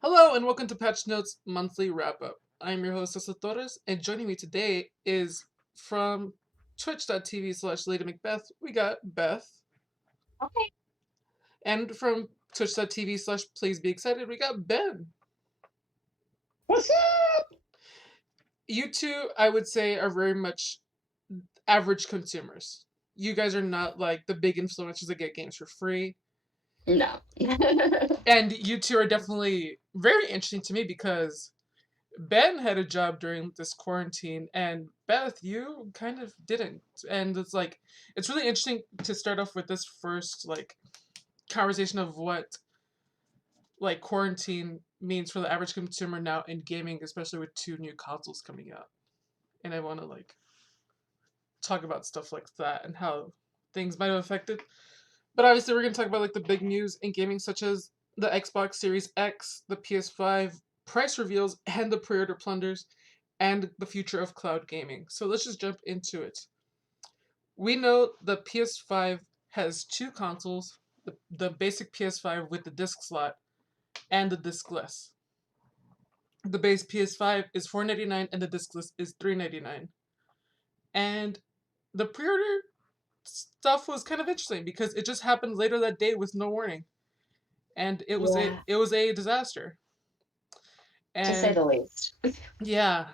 Hello and welcome to Patch Notes Monthly Wrap Up. I'm your host, Cecil Torres, and joining me today is from twitch.tv slash LadyMacBehth, we got Beth. Okay. And from twitch.tv slash Please Be Excited, we got Ben. What's up? You two, I would say, are very much average consumers. You guys are not like the big influencers that get games for free. No. And you two are definitely very interesting to me because Ben had a job during this quarantine, and Beth, you kind of didn't. And it's really interesting to start off with this first conversation of what quarantine means for the average consumer now in gaming, especially with two new consoles coming out. And I want to talk about stuff like that and how things might have affected. But obviously, we're going to talk about the big news in gaming, such as the Xbox Series X, the PS5 price reveals, and the pre-order plunders, and the future of cloud gaming. So let's just jump into it. We know the PS5 has two consoles, the basic PS5 with the disc slot and the discless. The base PS5 is $499 and the discless is $399. And the pre-order stuff was kind of interesting because it just happened later that day with no warning. And it was Yeah, a disaster. to say And the least. yeah,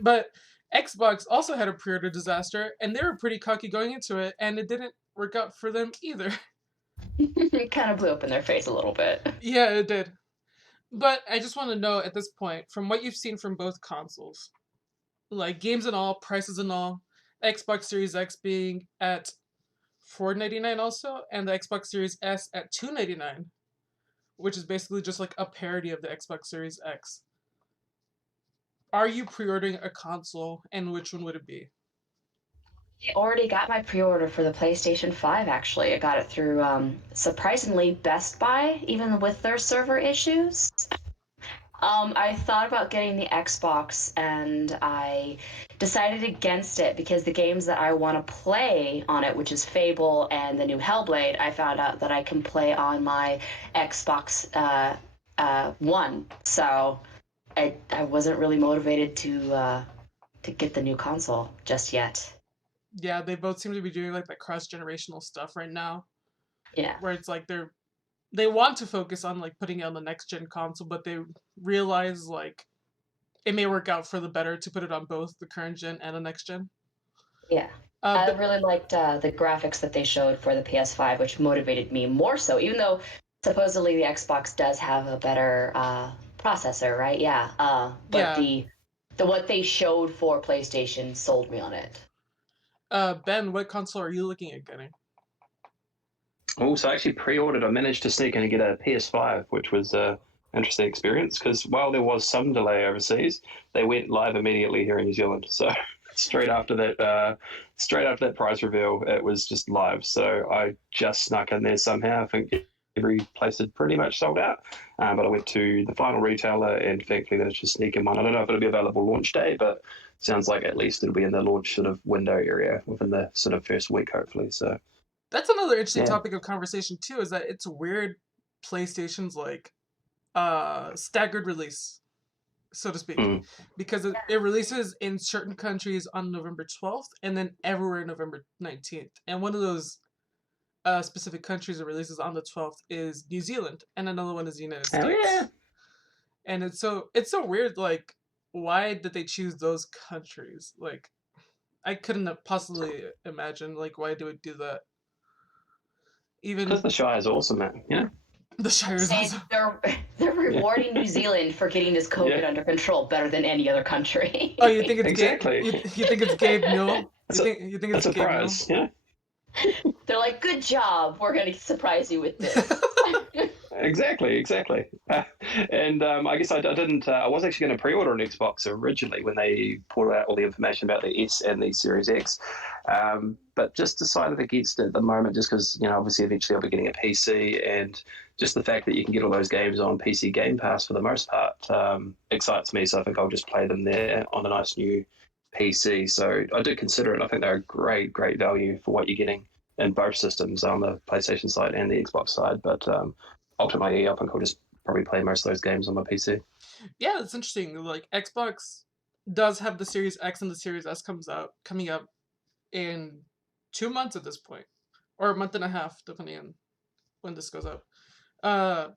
but Xbox also had a pre-order disaster, and they were pretty cocky going into it, and it didn't work out for them either. It kind of blew up in their face a little bit. Yeah, it did. But I just want to know at this point, from what you've seen from both consoles, like games and all, prices and all, Xbox Series X being at $499 also, and the Xbox Series S at $299, which is basically just like a parody of the Xbox Series X. Are you pre-ordering a console, and which one would it be? I already got my pre-order for the PlayStation 5, actually. I got it through, surprisingly, Best Buy, even with their server issues. I thought about getting the Xbox, and I decided against it because the games that I want to play on it, which is Fable and the new Hellblade, I found out that I can play on my Xbox One. So I wasn't really motivated to get the new console just yet. Yeah, they both seem to be doing like that cross-generational stuff right now, Yeah. where it's like they want to focus on like putting it on the next gen console, but they realize like it may work out for the better to put it on both the current gen and the next gen. Yeah. I But really liked the graphics that they showed for the PS5, which motivated me more so, even though supposedly the Xbox does have a better processor, right? Yeah. But yeah, the what they showed for PlayStation sold me on it. Ben, what console are you looking at getting? Also, I actually pre-ordered. I managed to sneak in and get a PS5, which was a interesting experience because while there was some delay overseas, they went live immediately here in New Zealand. So straight after that price reveal, it was just live. So I just snuck in there somehow. I think every place had pretty much sold out, but I went to the final retailer and thankfully managed to sneak in one. I don't know if it'll be available launch day, but sounds like at least it'll be in the launch sort of window area within the sort of first week, hopefully. So That's another interesting yeah. topic of conversation too. Is that it's weird PlayStation's staggered release, so to speak, Mm. because it releases in certain countries on November 12th and then everywhere November 19th. And one of those specific countries that releases on the 12th is New Zealand, and another one is the United Oh yeah. States. And it's so weird. Like, why did they choose those countries? Like, I couldn't have possibly imagine like why do it do that. Because Even the Shire is awesome, man. Yeah. the Shire is also. Saying they're Yeah. rewarding New Zealand for getting this COVID Yeah. under control better than any other country. Oh, you think it's Gabe? Exactly. You think it's Gabe Newell? You It's a think you think it's it's a Gabe Newell? prize. Yeah. They're like, good job. We're going to surprise you with this. Exactly. And I guess I didn't. I was actually going to pre-order an Xbox originally when they poured out all the information about the S and the Series X, but just decided against it at the moment, just because obviously eventually I'll be getting a PC, and just the fact that you can get all those games on PC Game Pass for the most part excites me. So I think I'll just play them there on a nice new PC. So I did consider it. I think they're a great value for what you're getting in both systems on the PlayStation side and the Xbox side, but ultimately, I think I'll just probably play most of those games on my PC. Yeah, it's interesting. Like Xbox does have the Series X and the Series S coming up in 2 months at this point, or a month and a half, depending on when this goes up. Uh,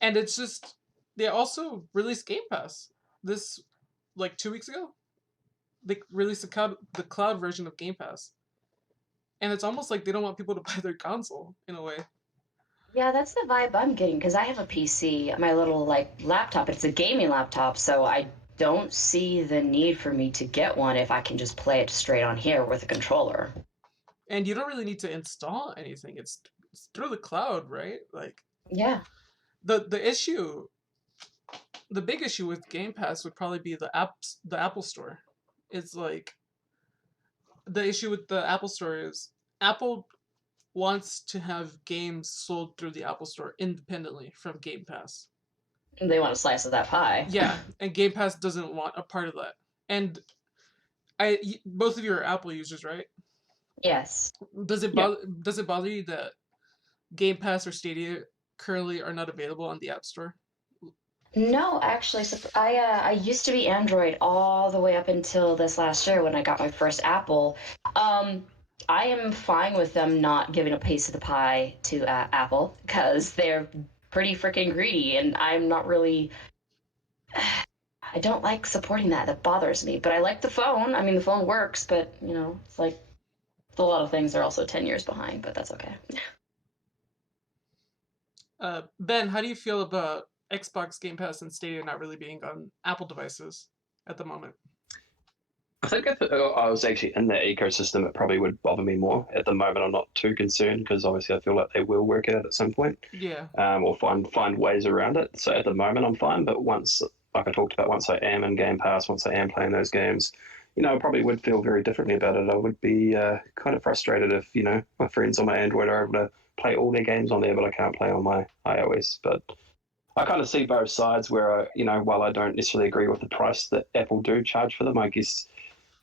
and it's just they also released Game Pass this like 2 weeks ago. They released the cloud version of Game Pass, and it's almost like they don't want people to buy their console in a way. Yeah, that's the vibe I'm getting because I have a PC, my little like laptop. It's a gaming laptop, so I don't see the need for me to get one if I can just play it straight on here with a controller. And you don't really need to install anything. It's through the cloud, right? Like Yeah. the issue, the big issue with Game Pass would probably be the Apple Store. It's like the issue with the Apple Store is Apple wants to have games sold through the Apple Store independently from Game Pass. They want a slice of that pie. Yeah, and Game Pass doesn't want a part of that. And both of you are Apple users, right? Yes. Yeah. Does it bother you that Game Pass or Stadia currently are not available on the App Store? No, actually, I used to be Android all the way up until this last year when I got my first Apple. Um, I am fine with them not giving a piece of the pie to Apple because they're pretty freaking greedy, and I'm not really. I don't like supporting that. That bothers me. But I like the phone. I mean, the phone works, but it's like a lot of things are also 10 years behind. But that's okay. Ben, how do you feel about Xbox Game Pass and Stadia not really being on Apple devices at the moment? I think if I was actually in that ecosystem, it probably would bother me more. At the moment, I'm not too concerned because obviously I feel like they will work it out at some point, Yeah. or find ways around it. So at the moment, I'm fine. But once, like I talked about, once I am in Game Pass, once I am playing those games, I probably would feel very differently about it. I would be kind of frustrated if my friends on my Android are able to play all their games on there, but I can't play on my iOS. But I kind of see both sides where, while I don't necessarily agree with the price that Apple do charge for them, I guess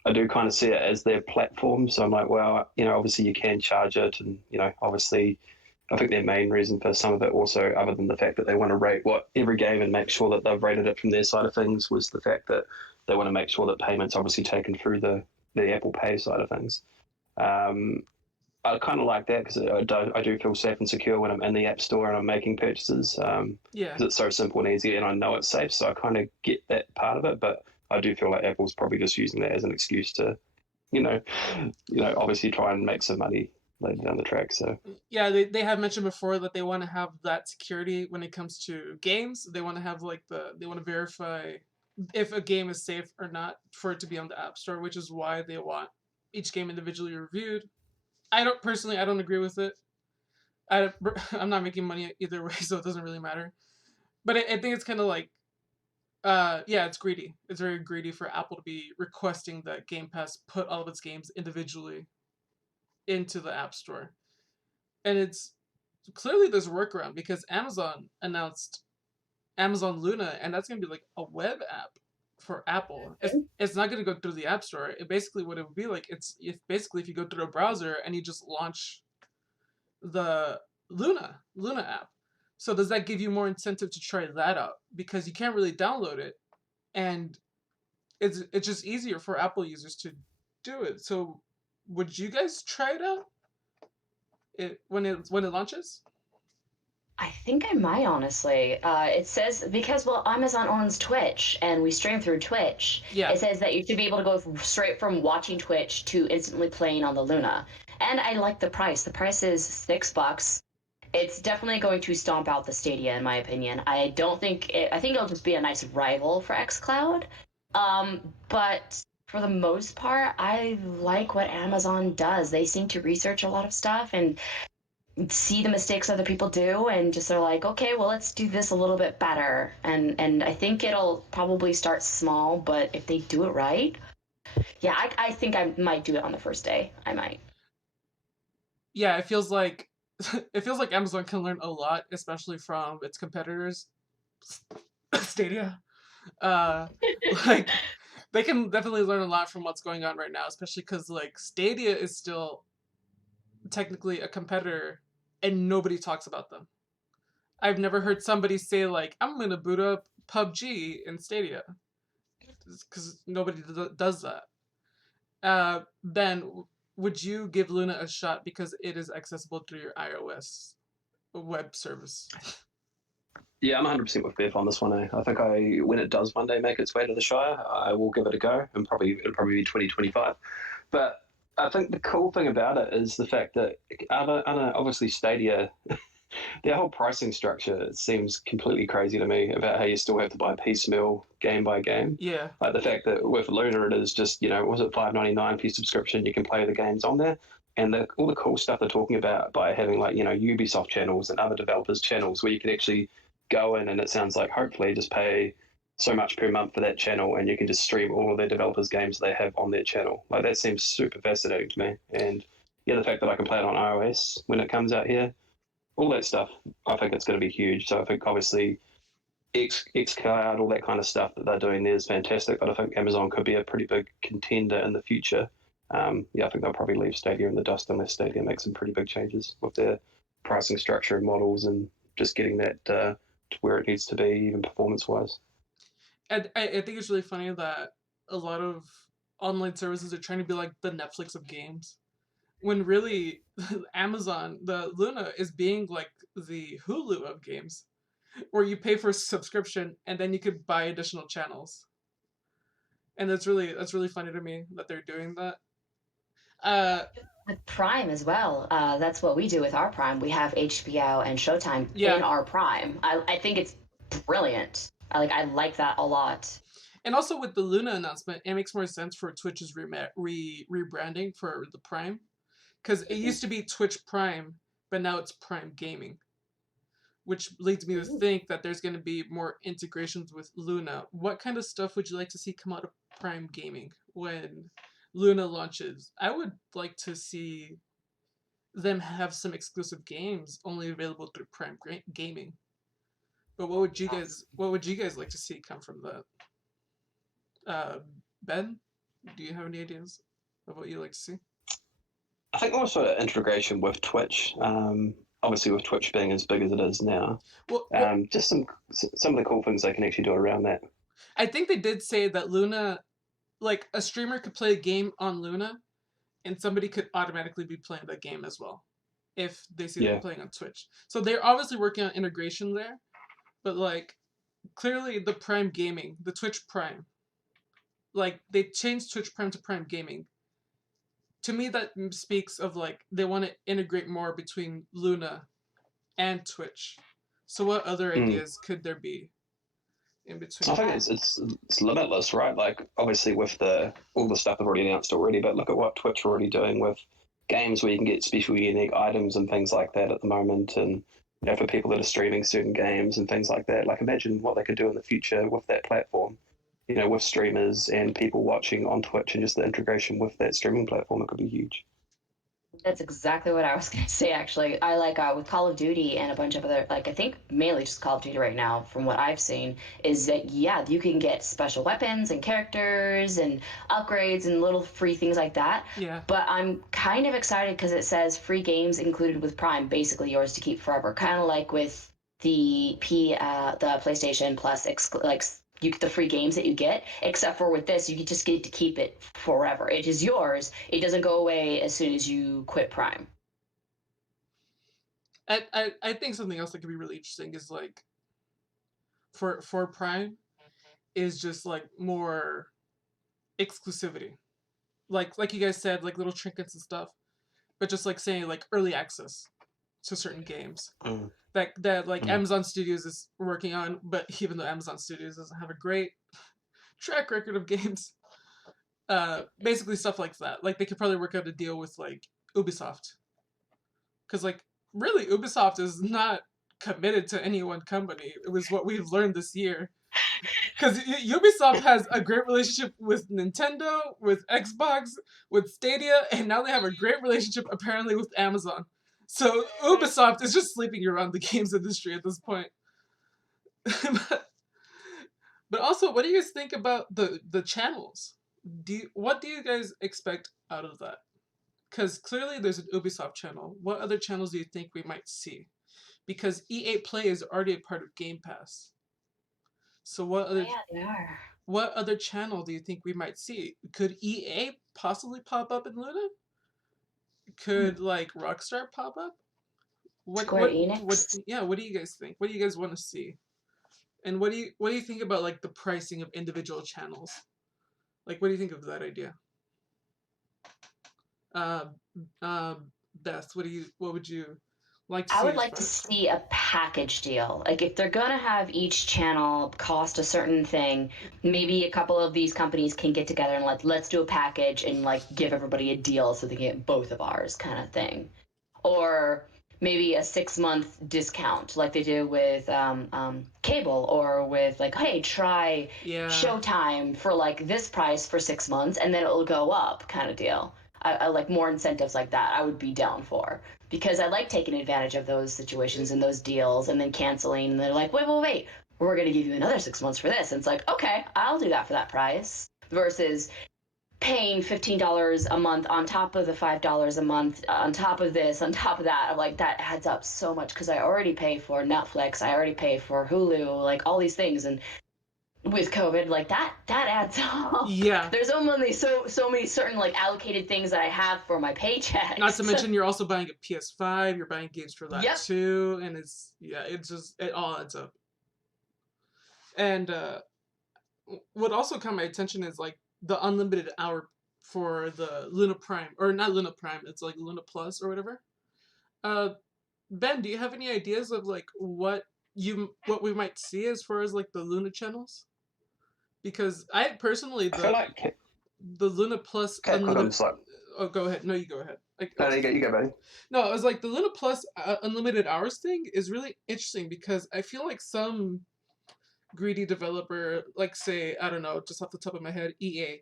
I do kind of see it as their platform. So I'm like, well, obviously you can charge it. And, obviously I think their main reason for some of it also, other than the fact that they want to rate every game and make sure that they've rated it from their side of things, was the fact that they want to make sure that payment's obviously taken through the Apple Pay side of things. I kind of like that because I do feel safe and secure when I'm in the App Store and I'm making purchases. Yeah. Because it's so simple and easy, and I know it's safe, so I kind of get that part of it. But I do feel like Apple's probably just using that as an excuse to, obviously try and make some money later down the track. So Yeah, they have mentioned before that they want to have that security when it comes to games. They want to have they want to verify if a game is safe or not for it to be on the App Store, which is why they want each game individually reviewed. I don't agree with it. I'm not making money either way, so it doesn't really matter. But I think it's kind of like, yeah, it's greedy. It's very greedy for Apple to be requesting that Game Pass put all of its games individually into the App Store. And it's clearly there's a workaround because Amazon announced Amazon Luna, and that's going to be like a web app for Apple. It's not going to go through the App Store. It basically what it would be like, if you go through a browser and you just launch the Luna app. So does that give you more incentive to try that out? Because you can't really download it, and it's just easier for Apple users to do it. So would you guys try it out when it launches? I think I might honestly. It says because Amazon owns Twitch and we stream through Twitch. Yeah. It says that you should be able to go straight from watching Twitch to instantly playing on the Luna. And I like the price. The price is $6. It's definitely going to stomp out the Stadia, in my opinion. I think it'll just be a nice rival for xCloud. But for the most part, I like what Amazon does. They seem to research a lot of stuff and see the mistakes other people do, and just are like, okay, well, let's do this a little bit better. And I think it'll probably start small, but if they do it right, yeah, I think I might do it on the first day. I might. Yeah, it feels like Amazon can learn a lot, especially from its competitors, Stadia. Like they can definitely learn a lot from what's going on right now, especially because like Stadia is still technically a competitor, and nobody talks about them. I've never heard somebody say like, I'm gonna boot up PUBG in Stadia, because nobody does that. Ben, would you give Luna a shot because it is accessible through your iOS web service? Yeah, I'm 100% with Beth on this one. I think when it does one day make its way to the Shire, I will give it a go, and it'll probably be 2025. But I think the cool thing about it is the fact that obviously Stadia, their whole pricing structure seems completely crazy to me about how you still have to buy piecemeal game by game. Yeah. Like the fact that with Luna it is just, was it $5.99 for your subscription? You can play the games on there. And all the cool stuff they're talking about by having like, Ubisoft channels and other developers channels where you can actually go in and it sounds like hopefully just pay so much per month for that channel and you can just stream all of their developers' games they have on their channel. Like that seems super fascinating to me. And yeah, the fact that I can play it on iOS when it comes out here, all that stuff, I think it's going to be huge. So I think obviously xCloud, all that kind of stuff that they're doing there is fantastic. But I think Amazon could be a pretty big contender in the future. I think they'll probably leave Stadia in the dust unless Stadia makes some pretty big changes with their pricing structure and models and just getting that to where it needs to be, even performance-wise. And I think it's really funny that a lot of online services are trying to be like the Netflix of games, when really Amazon, the Luna, is being like the Hulu of games, where you pay for a subscription and then you could buy additional channels. And that's really funny to me that they're doing that. With Prime as well. That's what we do with our Prime. We have HBO and Showtime in our Prime. I think it's brilliant. I like that a lot. And also with the Luna announcement, it makes more sense for Twitch's rebranding for the Prime, because it used to be Twitch Prime, but now it's Prime Gaming, which leads me to think that there's going to be more integrations with Luna. What kind of stuff would you like to see come out of Prime Gaming when Luna launches? I would like to see them have some exclusive games only available through Prime Gaming. But what would you guys like to see come from that? Ben, do you have any ideas of what you'd like to see? I think also integration with Twitch. Obviously, with Twitch being as big as it is now, just some of the cool things they can actually do around that. I think they did say that Luna, like a streamer could play a game on Luna, and somebody could automatically be playing that game as well, if they see them playing on Twitch. So they're obviously working on integration there, but like clearly the Prime Gaming, the Twitch Prime, like they changed Twitch Prime to Prime Gaming. To me, that speaks of like they want to integrate more between Luna and Twitch. So what other ideas could there be in between? I think it's limitless, right? Like obviously with all the stuff they've already announced already, but look at what Twitch are already doing with games where you can get special unique items and things like that at the moment, and for people that are streaming certain games and things like that. Like imagine what they could do in the future with that platform. With streamers and people watching on Twitch and just the integration with that streaming platform, it could be huge. That's exactly what I was going to say, actually. I like with Call of Duty and a bunch of other, I think mainly just Call of Duty right now, from what I've seen, is that, you can get special weapons and characters and upgrades and little free things like that. Yeah. But I'm kind of excited because it says free games included with Prime, basically yours to keep forever. Kind of like with the PlayStation Plus, the free games that you get, except for with this, you just get to keep it forever. It is yours. It doesn't go away as soon as you quit Prime. I think something else that could be really interesting is like for Prime is just like more exclusivity. Like you guys said, like little trinkets and stuff, but just like saying like early access to certain games. That like Amazon Studios is working on, but even though Amazon Studios doesn't have a great track record of games, basically stuff like that. Like they could probably work out a deal with like Ubisoft, because like really Ubisoft is not committed to any one company. It was what we've learned this year, because Ubisoft has a great relationship with Nintendo, with Xbox, with Stadia, and now they have a great relationship apparently with Amazon. So Ubisoft is just sleeping around the games industry at this point. But also, what do you guys think about the channels? What do you guys expect out of that? Because clearly there's an Ubisoft channel. What other channels do you think we might see? because EA Play is already a part of Game Pass. So Yeah, they are. what other channel do you think we might see? Could EA possibly pop up in Luna? Could like Rockstar pop up? Square Enix. Yeah, what do you guys think? What do you guys want to see? And what do you think about like the pricing of individual channels? Like what do you think of that idea? Uh Beth, what would you like to I see would as like far to as see a package deal. Like if they're gonna have each channel cost a certain thing, maybe a couple of these companies can get together and let's do a package and like give everybody a deal so they can get both of ours kind of thing. Or maybe a 6 month discount like they do with cable or with like, hey, try Yeah. Showtime for like this price for 6 months and then it'll go up kind of deal. I like more incentives like that. I would be down for because I like taking advantage of those situations and those deals and then canceling. And they're like, wait, we're going to give you another 6 months for this. And it's like, okay, I'll do that for that price versus paying $15 a month on top of the $5 a month on top of this on top of that. I'm like, that adds up so much because I already pay for Netflix, I already pay for Hulu, like all these things. And with COVID, like that adds up. Yeah. There's only so many certain like allocated things that I have for my paychecks. Not to mention you're also buying a PS5, you're buying games for that Yep. too, and it all adds up. And what also caught my attention is like the unlimited hour for the Luna Prime, or not Luna Prime, it's like Luna Plus or whatever. Ben, do you have any ideas of like what we might see as far as like the Luna channels? Because I personally I feel like the Luna Plus unlimited. Capcom's like, Oh, go ahead. No, you go ahead. no, you go, buddy. No, I was like the Luna Plus unlimited hours thing is really interesting because I feel like some greedy developer, like say I don't know, just off the top of my head, EA,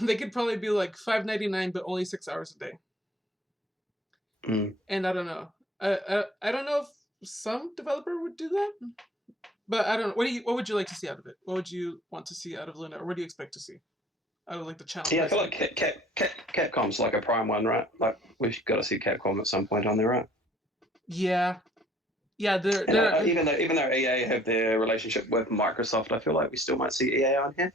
they could probably be like $5.99 but only 6 hours a day. Mm. And I don't know. I don't know if some developer would do that, but I don't know. What would you like to see out of it? What would you want to see out of Luna, or what do you expect to see out of like the channel? Yeah, I feel like Capcom's like a prime one, right? Like we've got to see Capcom at some point on there, right? Yeah, they're even though EA have their relationship with Microsoft, I feel like we still might see EA on here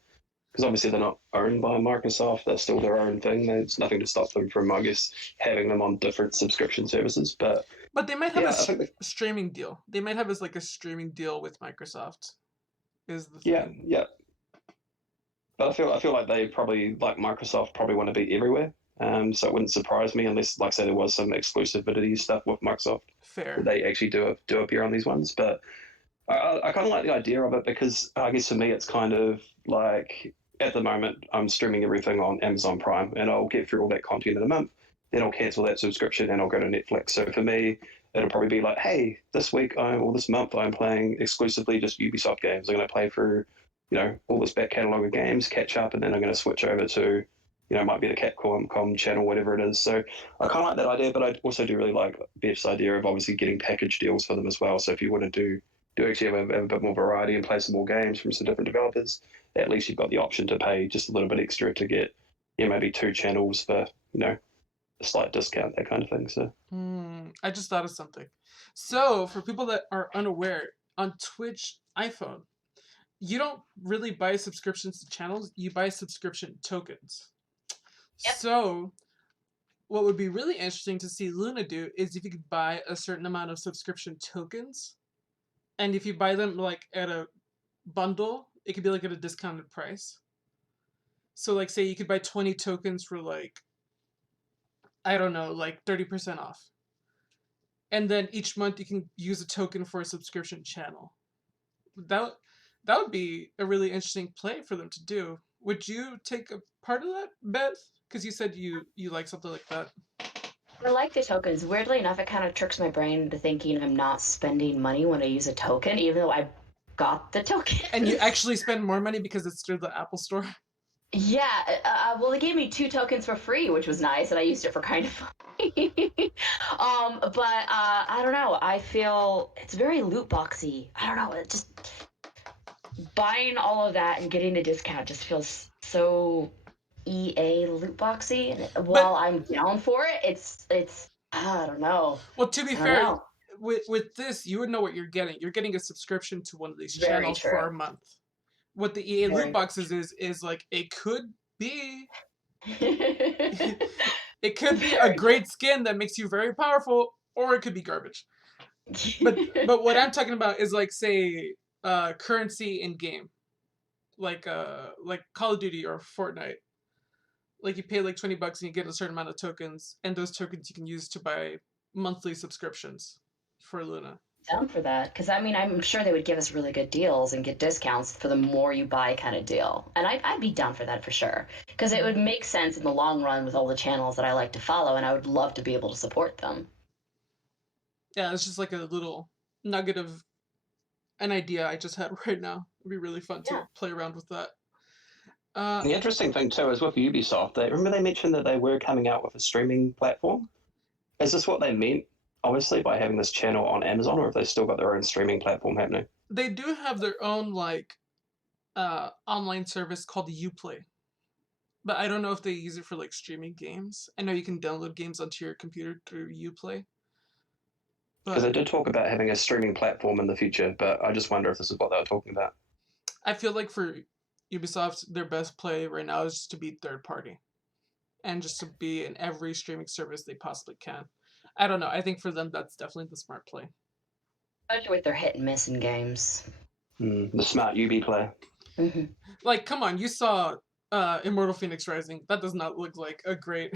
because obviously they're not owned by Microsoft; they're still their own thing. There's nothing to stop them from, I guess, having them on different subscription services. But they might have a streaming deal. They might have as like a streaming deal with Microsoft. Is the thing. Yeah. But I feel like they probably, like Microsoft, probably want to be everywhere. So it wouldn't surprise me unless, like, say, there was some exclusivity stuff with Microsoft. Fair. That they actually do appear on these ones. But I kind of like the idea of it because I guess for me it's kind of like at the moment I'm streaming everything on Amazon Prime and I'll get through all that content in a month. Then I'll cancel that subscription and I'll go to Netflix. So for me, it'll probably be like, hey, this month I'm playing exclusively just Ubisoft games. I'm going to play through, all this back catalogue of games, catch up, and then I'm going to switch over to, it might be the Capcom channel, whatever it is. So I kind of like that idea, but I also do really like Beth's idea of obviously getting package deals for them as well. So if you want to do actually have a bit more variety and play some more games from some different developers, at least you've got the option to pay just a little bit extra to get, maybe 2 channels for, a slight discount, that kind of thing. So I just thought of something. So for people that are unaware, on Twitch iPhone, you don't really buy subscriptions to channels, you buy subscription tokens. Yep. So what would be really interesting to see Luna do is if you could buy a certain amount of subscription tokens, and if you buy them like at a bundle, it could be like at a discounted price. So like say you could buy 20 tokens for like, I don't know, like 30% off. And then each month you can use a token for a subscription channel. That would be a really interesting play for them to do. Would you take a part of that, Beth? Because you said you like something like that. I like the tokens. Weirdly enough, it kind of tricks my brain into thinking I'm not spending money when I use a token, even though I got the token. And you actually spend more money because it's through the Apple Store? Yeah. Well, they gave me 2 tokens for free, which was nice, and I used it for kind of funny. But I don't know. I feel it's very loot boxy. I don't know. It just buying all of that and getting the discount just feels so EA loot boxy. And while I'm down for it, it's I don't know. Well, to be fair, with this, you would know what you're getting. You're getting a subscription to one of these Very channels true. for a month. What the EA Very loot boxes is like it could be Very it could be a great skin that makes you very powerful, or it could be garbage. But what I'm talking about is like say currency in game, like Call of Duty or Fortnite. Like you pay like $20 and you get a certain amount of tokens, and those tokens you can use to buy monthly subscriptions for Luna. down for that, because I mean, I'm sure they would give us really good deals and get discounts for the more you buy kind of deal, and I'd be down for that for sure, because it would make sense in the long run with all the channels that I like to follow, and I would love to be able to support them. Yeah, it's just like a little nugget of an idea I just had right now. It'd be really fun to play around with that. The interesting thing too is with Ubisoft. Remember they mentioned that they were coming out with a streaming platform. Is this what they meant? Obviously, by having this channel on Amazon, or have they still got their own streaming platform happening? They do have their own like online service called Uplay, but I don't know if they use it for like streaming games. I know you can download games onto your computer through Uplay. Because they did talk about having a streaming platform in the future, but I just wonder if this is what they were talking about. I feel like for Ubisoft, their best play right now is just to be third party, and just to be in every streaming service they possibly can. I don't know. I think for them, that's definitely the smart play. Especially with their hit and miss in games. The smart Ubi play. Mm-hmm. Like, come on, you saw Immortal Phoenix Rising. That does not look like a great...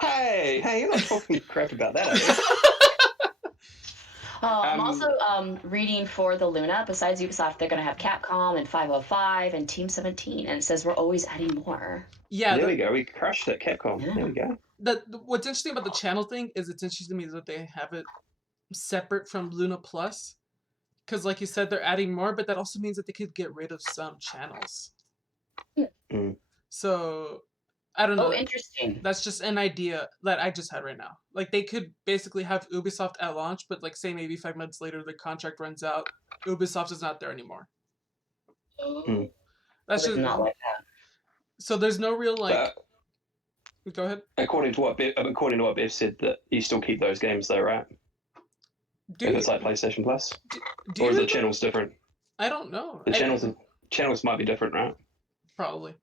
Hey, you're not talking crap about that, are you? I'm also reading for the Luna. Besides Ubisoft, they're going to have Capcom and 505 and Team 17, and it says we're always adding more. Yeah, there we go. We crushed it, Capcom. Yeah. There we go. What's interesting about the channel thing is it's interesting to me that they have it separate from Luna Plus, because like you said, they're adding more, but that also means that they could get rid of some channels. So I don't know. Oh, interesting. That's just an idea that I just had right now. Like they could basically have Ubisoft at launch, but like say maybe 5 months later the contract runs out, Ubisoft is not there anymore. That's just not like that. So there's no real like. Go ahead. According to what Beth said, that you still keep those games though, right? If it's like PlayStation Plus, or is the channels different? I don't know. The channels might be different, right? Probably.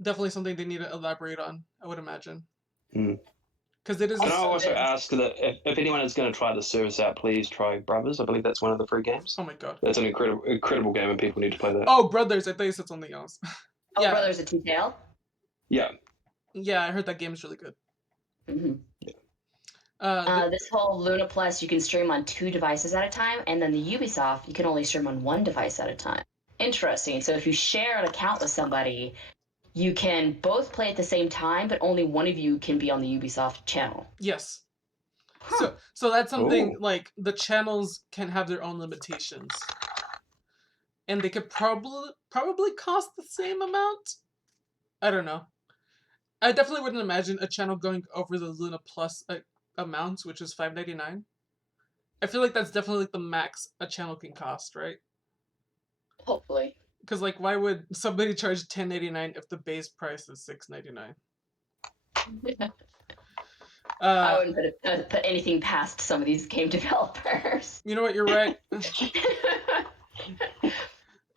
Definitely something they need to elaborate on, I would imagine. Because it is. And I also ask that if anyone is going to try the service out, please try Brothers. I believe that's one of the free games. Oh my god, that's an incredible game, and people need to play that. Oh, Brothers! I thought you said something else. Oh, yeah. Brothers, a Two-Tail. Yeah. Yeah, I heard that game is really good. This whole Luna Plus, you can stream on 2 devices at a time, and then the Ubisoft, you can only stream on 1 device at a time. Interesting. So if you share an account with somebody, you can both play at the same time, but only one of you can be on the Ubisoft channel. Yes. So that's something like the channels can have their own limitations, and they could probably cost the same amount. I don't know. I definitely wouldn't imagine a channel going over the Luna Plus amount, which is $5.99. I feel like that's definitely like the max a channel can cost, right? Hopefully. Because like, why would somebody charge $10.99 if the base price is $6.99? Yeah. I wouldn't put anything past some of these game developers. You know what? You're right.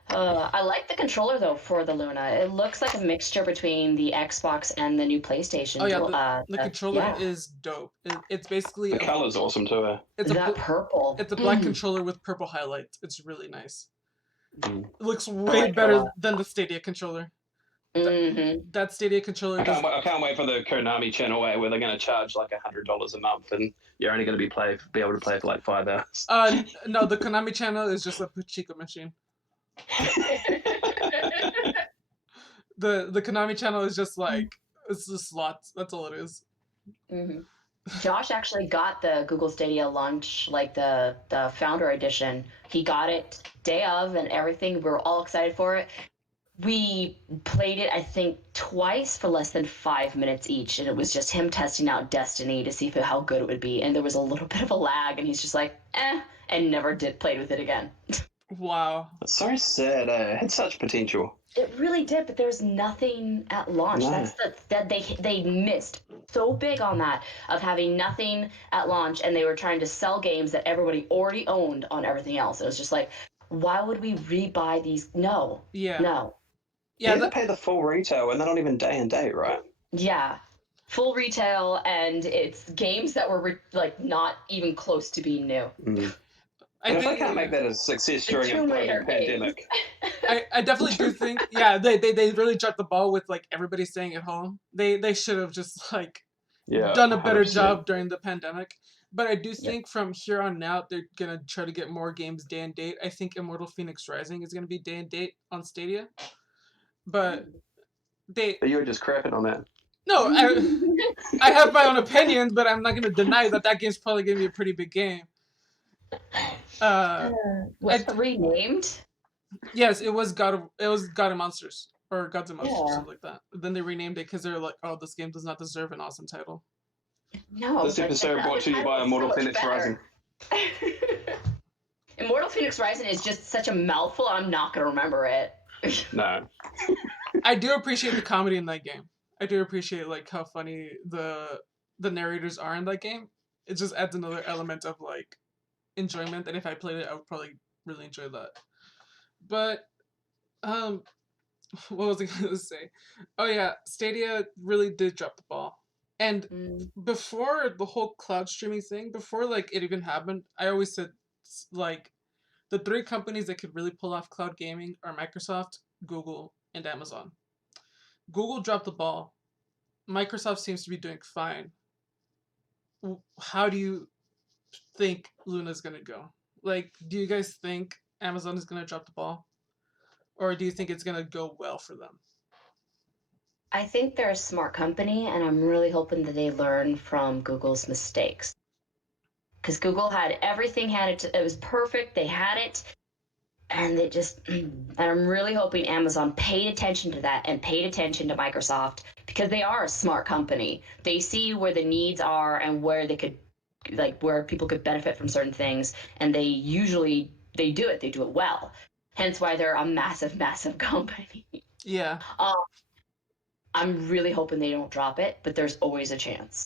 I like the controller though for the Luna. It looks like a mixture between the Xbox and the new PlayStation. Oh yeah, the controller is dope. It's basically the color's awesome too. It's purple. It's a black controller with purple highlights. It's really nice. It looks way better than the Stadia controller. That Stadia controller. I can't wait for the Konami channel where they're going to charge like $100 a month, and you're only going to be able to play for like 5 hours. No, the Konami channel is just a Pachinko machine. The Konami channel is just like it's the slots. That's all it is. Josh actually got the Google Stadia launch, like the Founder Edition. He got it day of and everything. We were all excited for it. We played it, I think, twice for less than 5 minutes each, and it was just him testing out Destiny to see how good it would be. And there was a little bit of a lag, and he's just like, and never played with it again. Wow. It's so sad. It had such potential. It really did, but there's nothing at launch. No. That's that they missed so big on that of having nothing at launch, and they were trying to sell games that everybody already owned on everything else. It was just like, why would we rebuy these? No, Yeah. no, You Yeah. have to pay the full retail, and they're not even day and date, right? yeah, full retail, and it's games that were like not even close to being new. And if they can't make that a success during a Tomb Raider global pandemic, I definitely do think, yeah, they really dropped the ball with like everybody staying at home. They should have just like yeah, done a better 100%. job during the pandemic. But I do Yeah. think from here on out they're gonna try to get more games day and date. I think Immortal Phoenix Rising is gonna be day and date on Stadia. But they But you were just crapping on that. no, I have my own opinions, but I'm not gonna deny that that game's probably gonna be a pretty big game. Was it renamed? Yes, it was God of Monsters or Gods and Monsters or Yeah. something like that. Then they renamed it because they're like, oh, this game does not deserve an awesome title. No. This episode brought to you by Immortal Phoenix Rising. Immortal Phoenix Rising is just such a mouthful. I'm not gonna remember it. No. I do appreciate the comedy in that game. I do appreciate like how funny the narrators are in that game. It just adds another element of like enjoyment. And if I played it, I would probably really enjoy that. But what was I gonna say? Oh yeah, Stadia really did drop the ball. And before the whole cloud streaming thing, before like it even happened, I always said like the three companies that could really pull off cloud gaming are Microsoft, Google, and Amazon. Google dropped the ball. Microsoft seems to be doing fine. How do you think Luna's gonna go? Like, do you guys think Amazon is gonna drop the ball? Or do you think it's gonna go well for them? I think they're a smart company, and I'm really hoping that they learn from Google's mistakes. Because Google had everything, it was perfect. They had it, and it just. And I'm really hoping Amazon paid attention to that and paid attention to Microsoft, because they are a smart company. They see where the needs are and where they could, like, where people could benefit from certain things, and they usually they do it. They do it well. Hence why they're a massive, massive company. Yeah. I'm really hoping they don't drop it, but there's always a chance.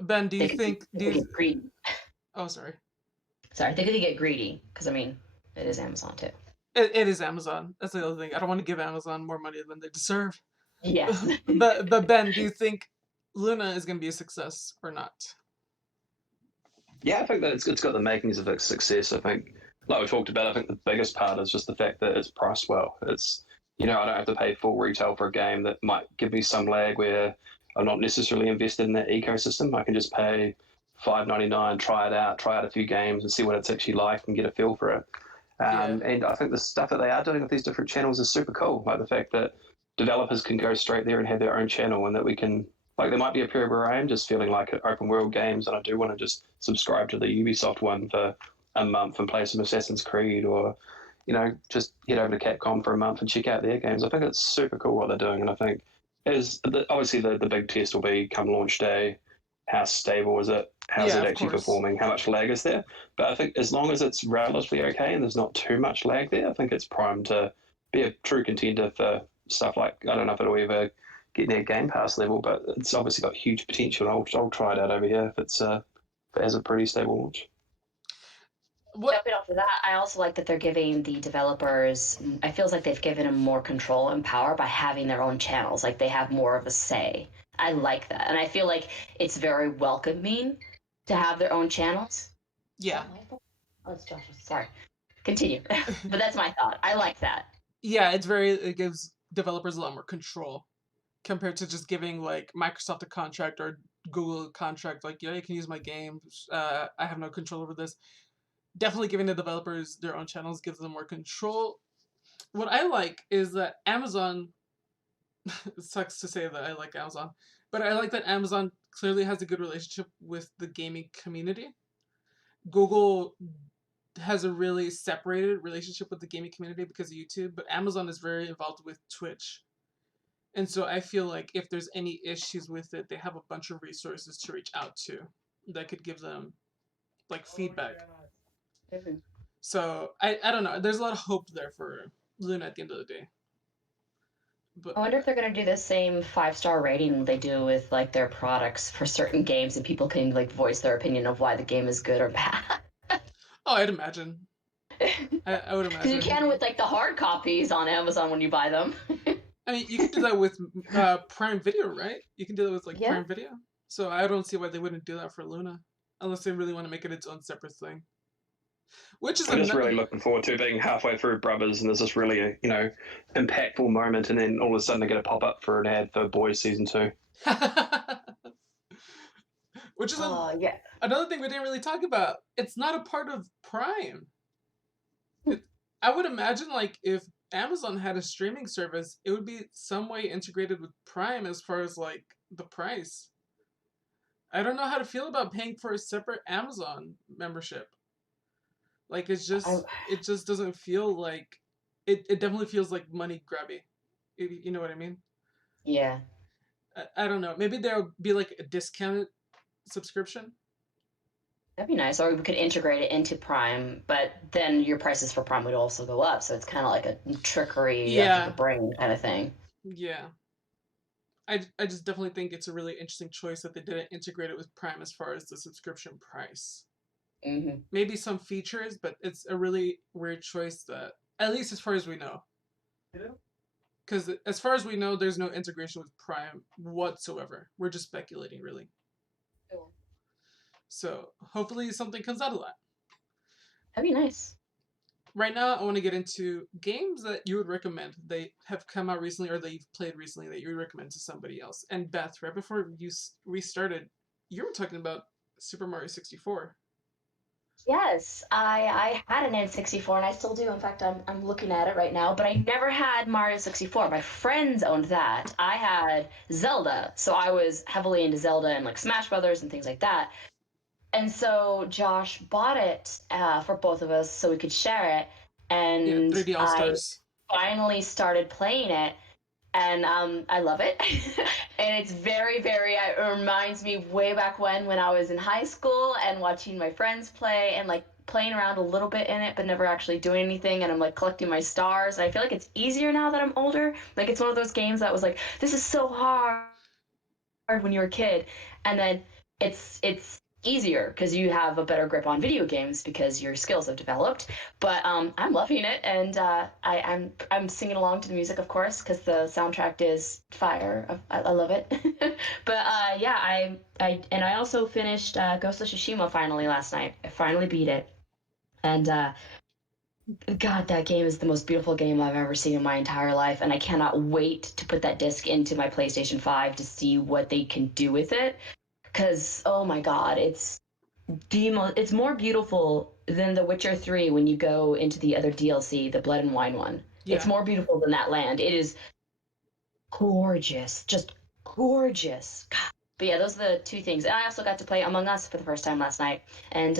Ben, do you think get greedy? Oh, sorry. Sorry, they could get greedy, because I mean, it is Amazon too. It is Amazon. That's the other thing. I don't want to give Amazon more money than they deserve. Yes. but Ben, do you think Luna is going to be a success or not? Yeah, I think that it's got the makings of a success. I think, like we talked about, I think the biggest part is just the fact that it's priced well. It's, I don't have to pay full retail for a game that might give me some lag where I'm not necessarily invested in that ecosystem. I can just pay $5.99, try it out a few games and see what it's actually like and get a feel for it. And I think the stuff that they are doing with these different channels is super cool. Like the fact that developers can go straight there and have their own channel, and that we can, like, there might be a period where I am just feeling like open world games and I do want to just subscribe to the Ubisoft one for a month and play some Assassin's Creed, or just head over to Capcom for a month and check out their games. I think it's super cool what they're doing, and I think obviously the big test will be come launch day. How stable is it? How's it actually performing? How much lag is there? But I think as long as it's relatively okay and there's not too much lag there, I think it's primed to be a true contender for stuff like, I don't know if it'll ever get near Game Pass level, but it's obviously got huge potential. I'll try it out over here if it has a pretty stable launch. Jumping off of that, I also like that they're giving the developers, it feels like they've given them more control and power by having their own channels. Like they have more of a say. I like that. And I feel like it's very welcoming to have their own channels. Yeah. Oh, it's Josh's. Sorry. Continue. But that's my thought. I like that. Yeah, it gives developers a lot more control compared to just giving like Microsoft a contract or Google a contract. Like, you can use my game. I have no control over this. Definitely giving the developers their own channels gives them more control. What I like is that Amazon, it sucks to say that I like Amazon, but I like that Amazon clearly has a good relationship with the gaming community. Google has a really separated relationship with the gaming community because of YouTube, but Amazon is very involved with Twitch. And so I feel like if there's any issues with it, they have a bunch of resources to reach out to that could give them like feedback. Mhm. So I don't know. There's a lot of hope there for Luna at the end of the day. But I wonder if they're gonna do the same 5-star rating they do with like their products for certain games, and people can like voice their opinion of why the game is good or bad. oh, I'd imagine. I would Because you imagine. can with like the hard copies on Amazon when you buy them. I mean, you can do that with Prime Video, right? You can do that with like Yeah. Prime Video. So I don't see why they wouldn't do that for Luna, unless they really want to make it its own separate thing. Which is I'm just another. really looking forward to being halfway through Brothers, and there's this really, impactful moment, and then all of a sudden I get a pop up for an ad for Boys season 2. Which is Oh yeah. another thing we didn't really talk about. It's not a part of Prime. Hmm. I would imagine like if Amazon had a streaming service, it would be some way integrated with Prime as far as like the price. I don't know how to feel about paying for a separate Amazon membership. Like I, it just doesn't feel like it definitely feels like money grabby. You know what I mean? yeah. I don't know. Maybe there'll be like a discounted subscription. That'd be nice. Or we could integrate it into Prime, but then your prices for Prime would also go up. So it's kind of like a trickery of the Yeah, brain kind of thing. yeah. I just definitely think it's a really interesting choice that they didn't integrate it with Prime as far as the subscription price. Hmm. Maybe some features, but it's a really weird choice that, at least as far as we know. Because as far as we know, there's no integration with Prime whatsoever. We're just speculating, really. Cool. So hopefully something comes out of that. That'd be nice. Right now, I want to get into games that you would recommend. They have come out recently or that you've played recently that you would recommend to somebody else. And Beth, right before we started, you were talking about Super Mario 64. Yes, I had an N64 and I still do. In fact, I'm looking at it right now, but I never had Mario 64. My friends owned that. I had Zelda, so I was heavily into Zelda and like Smash Brothers and things like that. And so Josh bought it for both of us so we could share it. Yeah, And 3D All I Stars. finally started playing it, and I love it. And it's very. It reminds me way back when I was in high school and watching my friends play and like playing around a little bit in it, but never actually doing anything. And I'm like collecting my stars. And I feel like it's easier now that I'm older. Like it's one of those games that was like, this is so hard when you're a kid, and then it's easier because you have a better grip on video games because your skills have developed. But I'm loving it, and I'm singing along to the music, of course, because the soundtrack is fire. I love it. But yeah, I also finished Ghost of Tsushima finally last night. I finally beat it, and God, that game is the most beautiful game I've ever seen in my entire life, and I cannot wait to put that disc into my PlayStation 5 to see what they can do with it. Because, oh my God, it's more beautiful than The Witcher 3 when you go into the other DLC, the Blood and Wine one. It's Yeah. more beautiful than that land. It is gorgeous, just gorgeous. God. But yeah, those are the two things. And I also got to play Among Us for the first time last night, and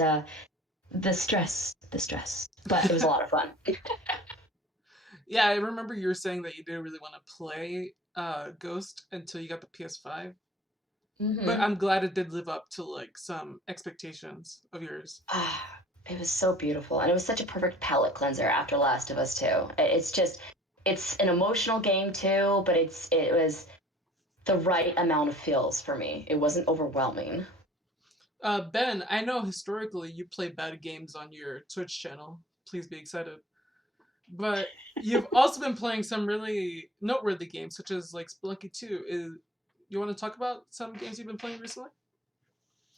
the stress. But it was a lot of fun. Yeah, I remember you were saying that you didn't really want to play Ghost until you got the PS5. But Mm-hmm. I'm glad it did live up to like some expectations of yours. Ah, it was so beautiful, and it was such a perfect palate cleanser after Last of Us too. It's just, it's an emotional game too, but it was the right amount of feels for me. It wasn't overwhelming. Ben, I know historically you play bad games on your Twitch channel. Please be excited. But you've also been playing some really noteworthy games, such as like Spelunky 2. You want to talk about some games you've been playing recently?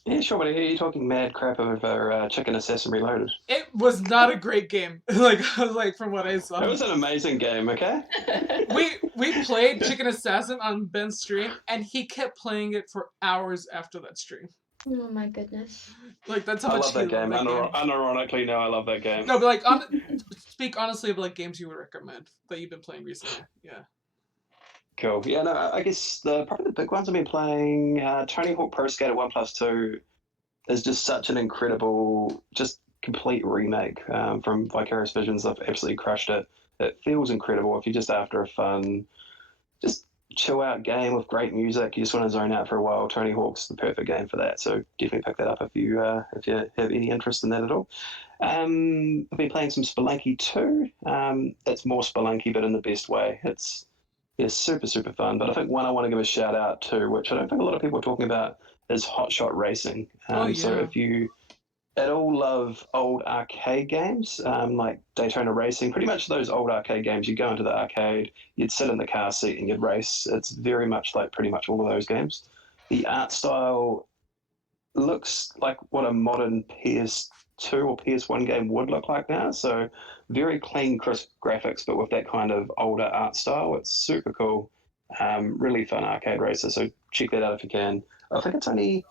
Yeah, sure, but I hear you talking mad crap over Chicken Assassin Reloaded. It was not a great game. like from what I saw. It was an amazing game, okay? We played Chicken Assassin on Ben's stream, and he kept playing it for hours after that stream. Oh my goodness. Like that's how I much love he that loved game. that game. Unironically, no, I love that game. No, but like speak honestly of like games you would recommend that you've been playing recently. Yeah. Cool. Yeah, no, I guess probably the big ones I've been playing. Tony Hawk Pro Skater 1+2 is just such an incredible, just complete remake from Vicarious Visions. I've absolutely crushed it. It feels incredible if you're just after a fun, just chill out game with great music. You just want to zone out for a while. Tony Hawk's the perfect game for that. So definitely pick that up if you have any interest in that at all. I've been playing some Spelunky 2. It's more Spelunky, but in the best way. It's super, super fun. But I think one I want to give a shout out to, which I don't think a lot of people are talking about, is Hot Shot Racing. Oh So yeah. if you at all love old arcade games, like Daytona Racing, pretty much those old arcade games, you go into the arcade, you'd sit in the car seat and you'd race. It's very much like pretty much all of those games. The art style looks like what a modern PS2 or PS1 game would look like now. So very clean, crisp graphics, but with that kind of older art style. It's super cool. Really fun arcade racer. So check that out if you can. I think it's only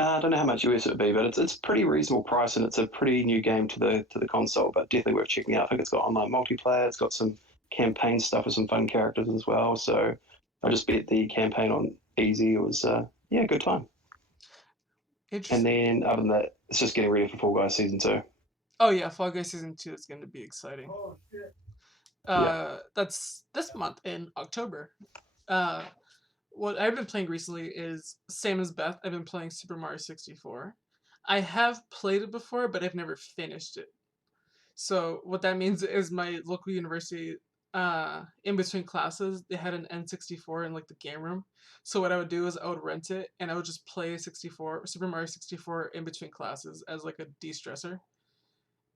I don't know how much US it would be, but it's pretty reasonable price and it's a pretty new game to the console. But definitely worth checking out. I think it's got online multiplayer. It's got some campaign stuff with some fun characters as well. So I just beat the campaign on easy. It was good time. And then other than that, it's just getting ready for Fall Guys season 2. Oh yeah, Fall Guys season 2 is going to be exciting. That's this month in October. What I've been playing recently is same as Beth. I've been playing Super Mario 64. I have played it before, but I've never finished it. So what that means is my local university, in between classes, they had an N64 in like the game room. So what I would do is I would rent it and I would just play Super Mario 64 in between classes as like a de-stressor.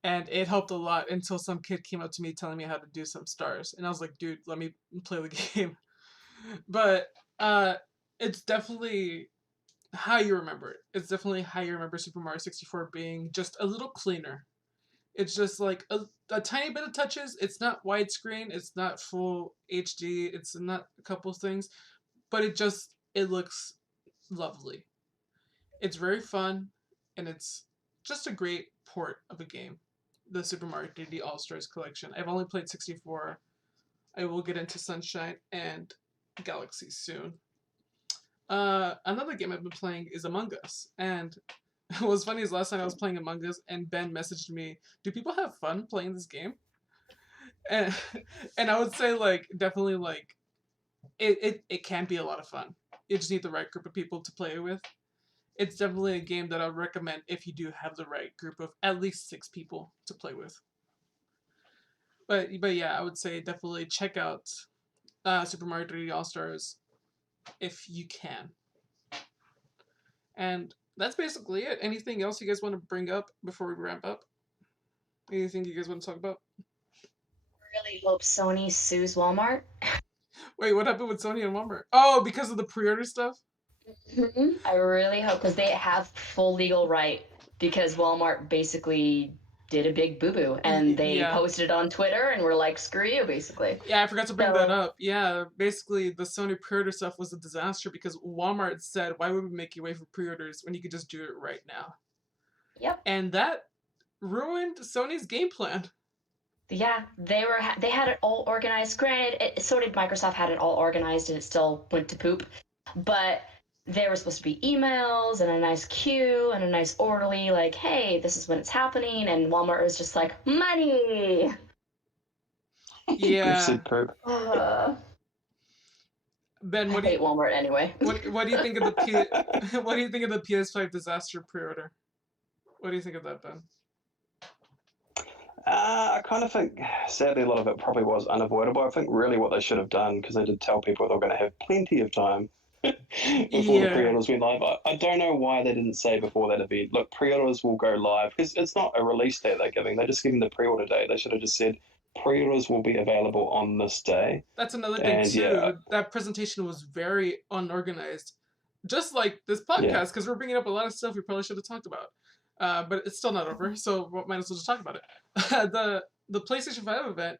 And it helped a lot until some kid came up to me telling me how to do some stars. And I was like, dude, let me play the game. But it's definitely how you remember it. It's definitely how you remember Super Mario 64 being just a little cleaner. It's just like a tiny bit of touches. It's not widescreen. It's not full HD. It's not a couple things, but it looks lovely. It's very fun, and it's just a great port of a game. The Super Mario 3D All Stars collection. I've only played 64. I will get into Sunshine and Galaxy soon. Another game I've been playing is Among Us, and what's funny is last time I was playing Among Us, and Ben messaged me, "Do people have fun playing this game?" And and I would say like definitely like it can be a lot of fun. You just need the right group of people to play with. It's definitely a game that I would recommend if you do have the right group of at least 6 people to play with. But yeah, I would say definitely check out Super Mario 3D All Stars if you can. And that's basically it. Anything else you guys want to bring up before we wrap up? Anything you guys want to talk about? Really hope Sony sues Walmart. Wait, what happened with Sony and Walmart? Oh, because of the pre-order stuff? I really hope, because they have full legal right, because Walmart basically did a big boo-boo and they posted it on Twitter and were like, screw you, basically. Yeah, I forgot to bring that up. Yeah, basically the Sony pre-order stuff was a disaster because Walmart said, why would we make you wait for pre-orders when you could just do it right now? Yep. And that ruined Sony's game plan. Yeah, they had it all organized. Granted, so did Microsoft, had it all organized and it still went to poop. But there were supposed to be emails and a nice queue and a nice orderly, like, hey, this is when it's happening. And Walmart was just like, money. Yeah. Superb. Ben, I hate Walmart anyway. What do you think of the what do you think of the PS5 disaster pre-order? What do you think of that, Ben? I kind of think, sadly, a lot of it probably was unavoidable. I think really what they should have done, because they did tell people they were going to have plenty of time before the pre-orders went live. I don't know why they didn't say before that event, look, pre-orders will go live, because it's not a release date they're giving. They're just giving the pre-order date. They should have just said pre-orders will be available on this day. That's another thing, too. Yeah. That presentation was very unorganized. Just like this podcast, because we're bringing up a lot of stuff we probably should have talked about. But it's still not over, so we might as well just talk about it. The PlayStation 5 event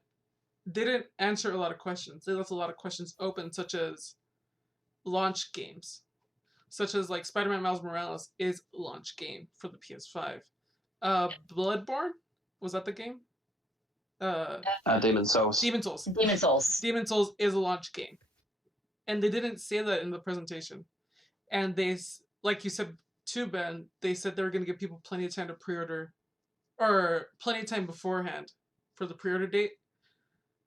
didn't answer a lot of questions. They left a lot of questions open, such as launch games. Such as, like, Spider-Man Miles Morales is a launch game for the PS5. Bloodborne? Was that the game? Demon's Souls. Demon's Souls. Demon's Souls is a launch game. And they didn't say that in the presentation. And they, like you said too, Ben, they said they were going to give people plenty of time to pre-order, or plenty of time beforehand for the pre-order date.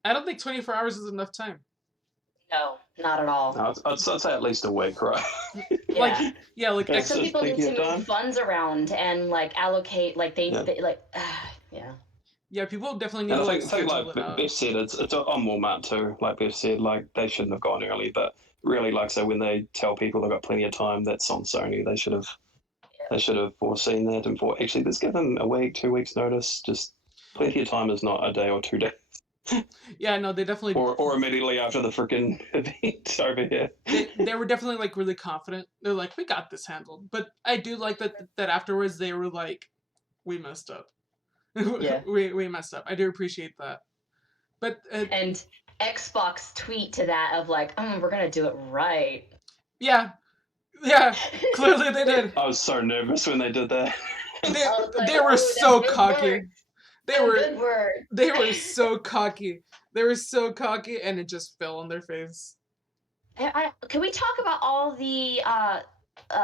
I don't think 24 hours is enough time. No, not at all. No, I'd say at least a week, right? Yeah. Like That's Some just people need plenty to of time. move funds around and like allocate, like Yeah. they like, yeah. Yeah, people definitely need And to I like think schedule like it out. Beth said, it's on Walmart too. Like Beth said, like they shouldn't have gone early, but really, like so when they tell people they've got plenty of time, that's on Sony. They should have foreseen that and thought actually let's give them a week, 2 weeks notice. Just plenty of time is not a day or 2 days. Yeah, no, they definitely Or immediately after the freaking event over here. they were definitely like really confident. They're like, we got this handled. But I do like that afterwards they were like, we messed up. Yeah. we messed up. I do appreciate that. But And Xbox tweet to that of like, we're gonna do it right. yeah, clearly they did. I was so nervous when they did that. They were so cocky. They Good word. They were so cocky. They were so cocky, and it just fell on their face. Can we talk about all the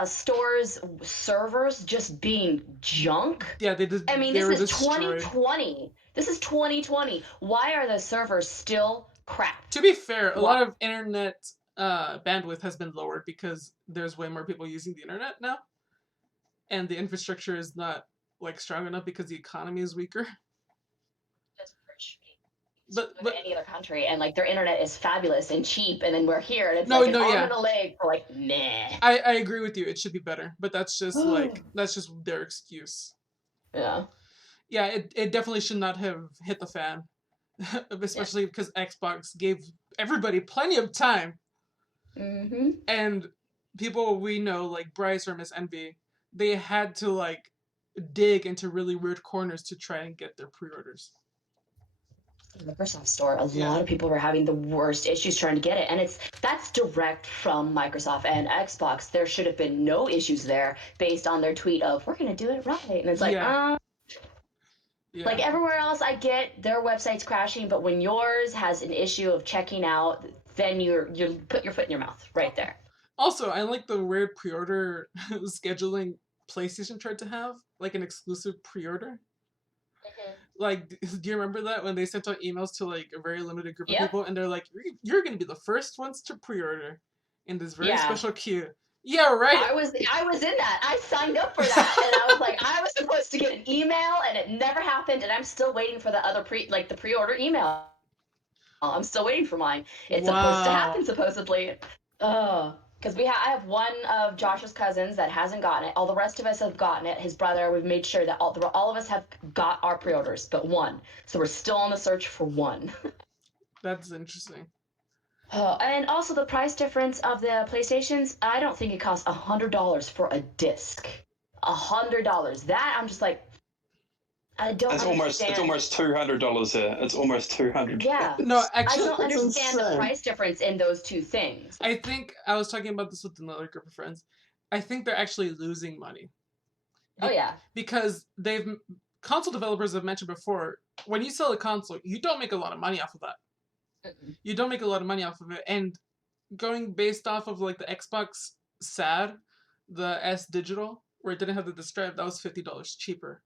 stores' servers just being junk? Yeah, they did. I mean, this is 2020. This is 2020. Why are the servers still crap? To be fair, a lot of internet bandwidth has been lowered because there's way more people using the internet now, and the infrastructure is not like strong enough because the economy is weaker. But any other country, and like their internet is fabulous and cheap, and then we're here and it's No, like no, an arm yeah. and a leg for like meh. I agree with you. It should be better, but that's just their excuse. Yeah. Yeah, it definitely should not have hit the fan, especially because Xbox gave everybody plenty of time. Mm-hmm. And people we know, like Bryce or Miss Envy, they had to like dig into really weird corners to try and get their pre-orders. The Microsoft Store, a lot of people were having the worst issues trying to get it, and that's direct from Microsoft and Xbox. There should have been no issues there based on their tweet of "we're gonna do it right," and it's like, like everywhere else, I get their website's crashing, but when yours has an issue of checking out, then you put your foot in your mouth right there. Also, I like the weird pre-order scheduling PlayStation tried to have, like an exclusive pre-order. Like, do you remember that when they sent out emails to like a very limited group of people, and they're like, "You're going to be the first ones to pre-order in this very special queue." Yeah, right. I was in that. I signed up for that, and I was like, I was supposed to get an email, and it never happened, and I'm still waiting for the other the pre-order email. I'm still waiting for mine. It's supposed to happen supposedly. Because I have one of Josh's cousins that hasn't gotten it. All the rest of us have gotten it. His brother, we've made sure that all of us have got our pre-orders, but one. So we're still on the search for one. That's interesting. And also the price difference of the PlayStations, I don't think it costs $100 for a disc. $100. That, I'm just like, I don't understand. It's almost $200 there. It's almost $200. Yeah. No, actually, I don't understand the price difference in those two things. I think I was talking about this with another group of friends. I think they're actually losing money. Oh yeah. Because console developers have mentioned before, when you sell a console, you don't make a lot of money off of that. You don't make a lot of money off of it. And going based off of like the Xbox SAD, the S Digital, where it didn't have the disc drive, that was $50 cheaper.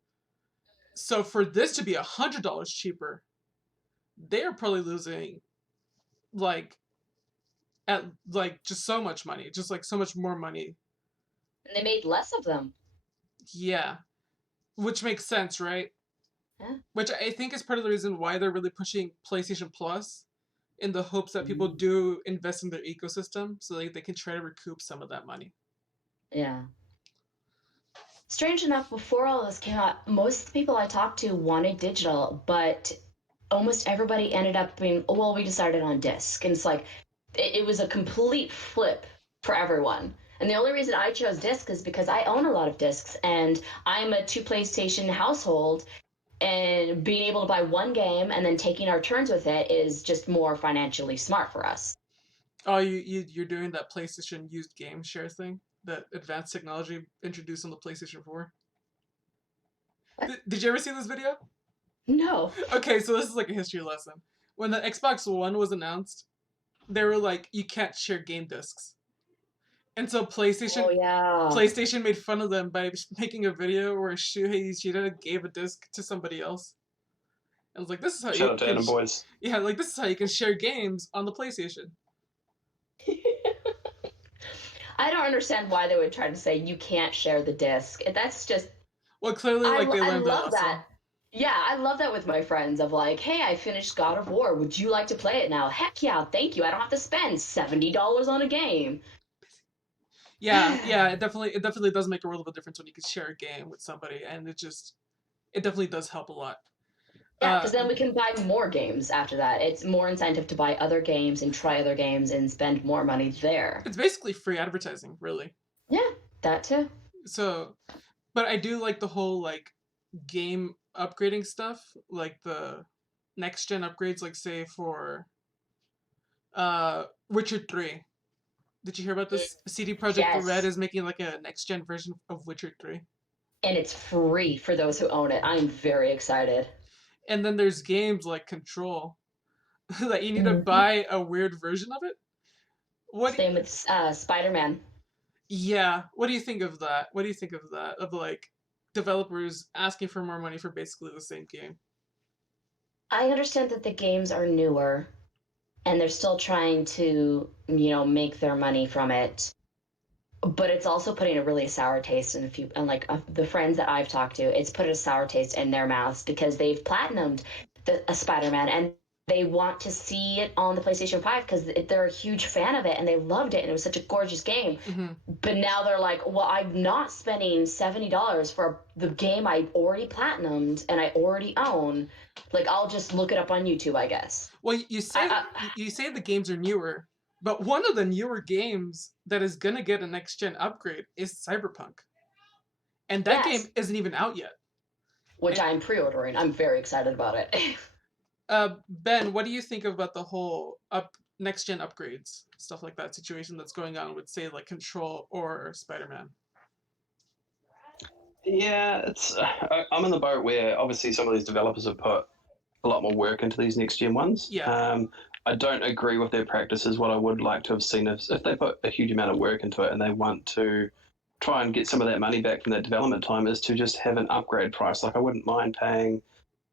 So for this to be $100 cheaper, they're probably losing just so much money, just like so much more money. And they made less of them. Yeah. Which makes sense, right? Yeah. Which I think is part of the reason why they're really pushing PlayStation Plus, in the hopes that people do invest in their ecosystem so they can try to recoup some of that money. Yeah. Strange enough, before all this came out, most of the people I talked to wanted digital, but almost everybody ended up being, well, we decided on disc. And it's like, it was a complete flip for everyone. And the only reason I chose disc is because I own a lot of discs, and I'm a 2 PlayStation household, and being able to buy one game and then taking our turns with it is just more financially smart for us. Oh, you're doing that PlayStation used game share thing? That advanced technology introduced on the PlayStation 4? Did you ever see this video? No. Okay, so this is like a history lesson. When the Xbox One was announced, they were like, you can't share game discs. And so PlayStation made fun of them by making a video where Shuhei Yoshida gave a disc to somebody else. And I was like, this is how Shout out to Adam Boys. Yeah, like this is how you can share games on the PlayStation. I don't understand why they would try to say you can't share the disc. That's just Well, clearly, like they I learned their love that. lesson. Yeah, I love that with my friends of like, hey, I finished God of War. Would you like to play it now? Heck yeah, thank you. I don't have to spend $70 on a game. Yeah, yeah, it definitely does make a world of a difference when you can share a game with somebody, and it definitely does help a lot. Yeah, Uh, because then we can buy more games after that. It's more incentive to buy other games and try other games and spend more money there. it's basically free advertising, really. Yeah, that too. So, but I do like the whole like game upgrading stuff, like the next gen upgrades, like say for Witcher 3. Did you hear about this? CD Projekt Red Yes. is making like a next gen version of Witcher 3. And it's free for those who own it. I'm very excited. And then there's games like Control that you need to Mhm. buy a weird version of it. What Same with Spider-Man. Yeah, what do you think of that? What do you think of that? Of like developers asking for more money for basically the same game? I understand that the games are newer and they're still trying to, make their money from it. But it's also putting a really sour taste in a few, and like the friends that I've talked to, it's put a sour taste in their mouths because they've platinumed a Spider-Man and they want to see it on the PlayStation 5 because they're a huge fan of it and they loved it and it was such a gorgeous game. Hmm. But now they're like, well, I'm not spending $70 for the game I already platinumed and I already own. Like, I'll just look it up on YouTube, I guess. Well, you I, say I you say the games are newer, but one of the newer games that is gonna get a next gen upgrade is Cyberpunk, and that game yes, isn't even out yet. which And I'm pre-ordering. I'm very excited about it. Ben, what do you think about the whole next gen upgrades stuff like that situation that's going on with say like Control or Spider Man? Yeah, I'm in the boat where obviously some of these developers have put a lot more work into these next gen ones. Yeah. I don't agree with their practices. What I would like to have seen is if they put a huge amount of work into it and they want to try and get some of that money back from that development time, is to just have an upgrade price. Like I wouldn't mind paying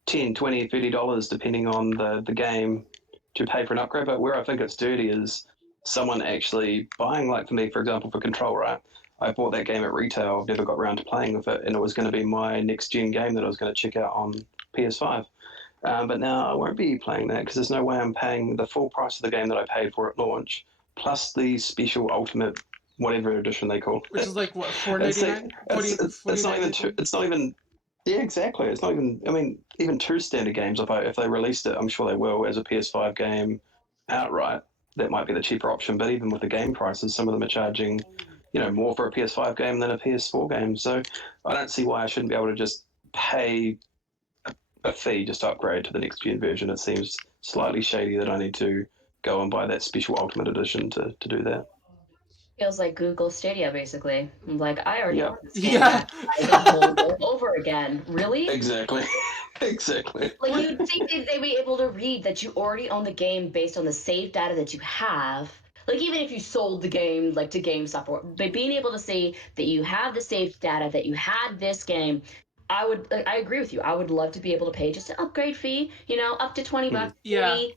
10, 20, $30 depending on the game to pay for an upgrade. But where I think it's dirty is someone actually buying, like for me, for example, for Control, right? I bought that game at retail. I've never got around to playing with it, and it was going to be my next gen game that I was going to check out on PS5. But now I won't be playing that because there's no way I'm paying the full price of the game that I paid for at launch, plus the special ultimate whatever edition they call Which it. is like what, four It's ninety like nine? it's not even it's not even yeah, exactly. It's not even. I mean, even two standard games. If they released it, I'm sure they will as a PS5 game outright. That might be the cheaper option. But even with the game prices, some of them are charging, more for a PS5 game than a PS4 game. So I don't see why I shouldn't be able to just pay a fee just to upgrade to the next gen version. It seems slightly shady that I need to go and buy that special Ultimate Edition to do that. Feels like Google Stadia, basically. Like, I already Yeah, own this game, but I Yeah. have to buy the whole game over again. Really? exactly, exactly. Like, you'd think they'd be able to read that you already own the game based on the save data that you have. Like, even if you sold the game, like, to GameStop, but being able to see that you have the saved data, that you had this game, I agree with you. I would love to be able to pay just an upgrade fee, up to 20 Hmm. bucks, Yeah. maybe.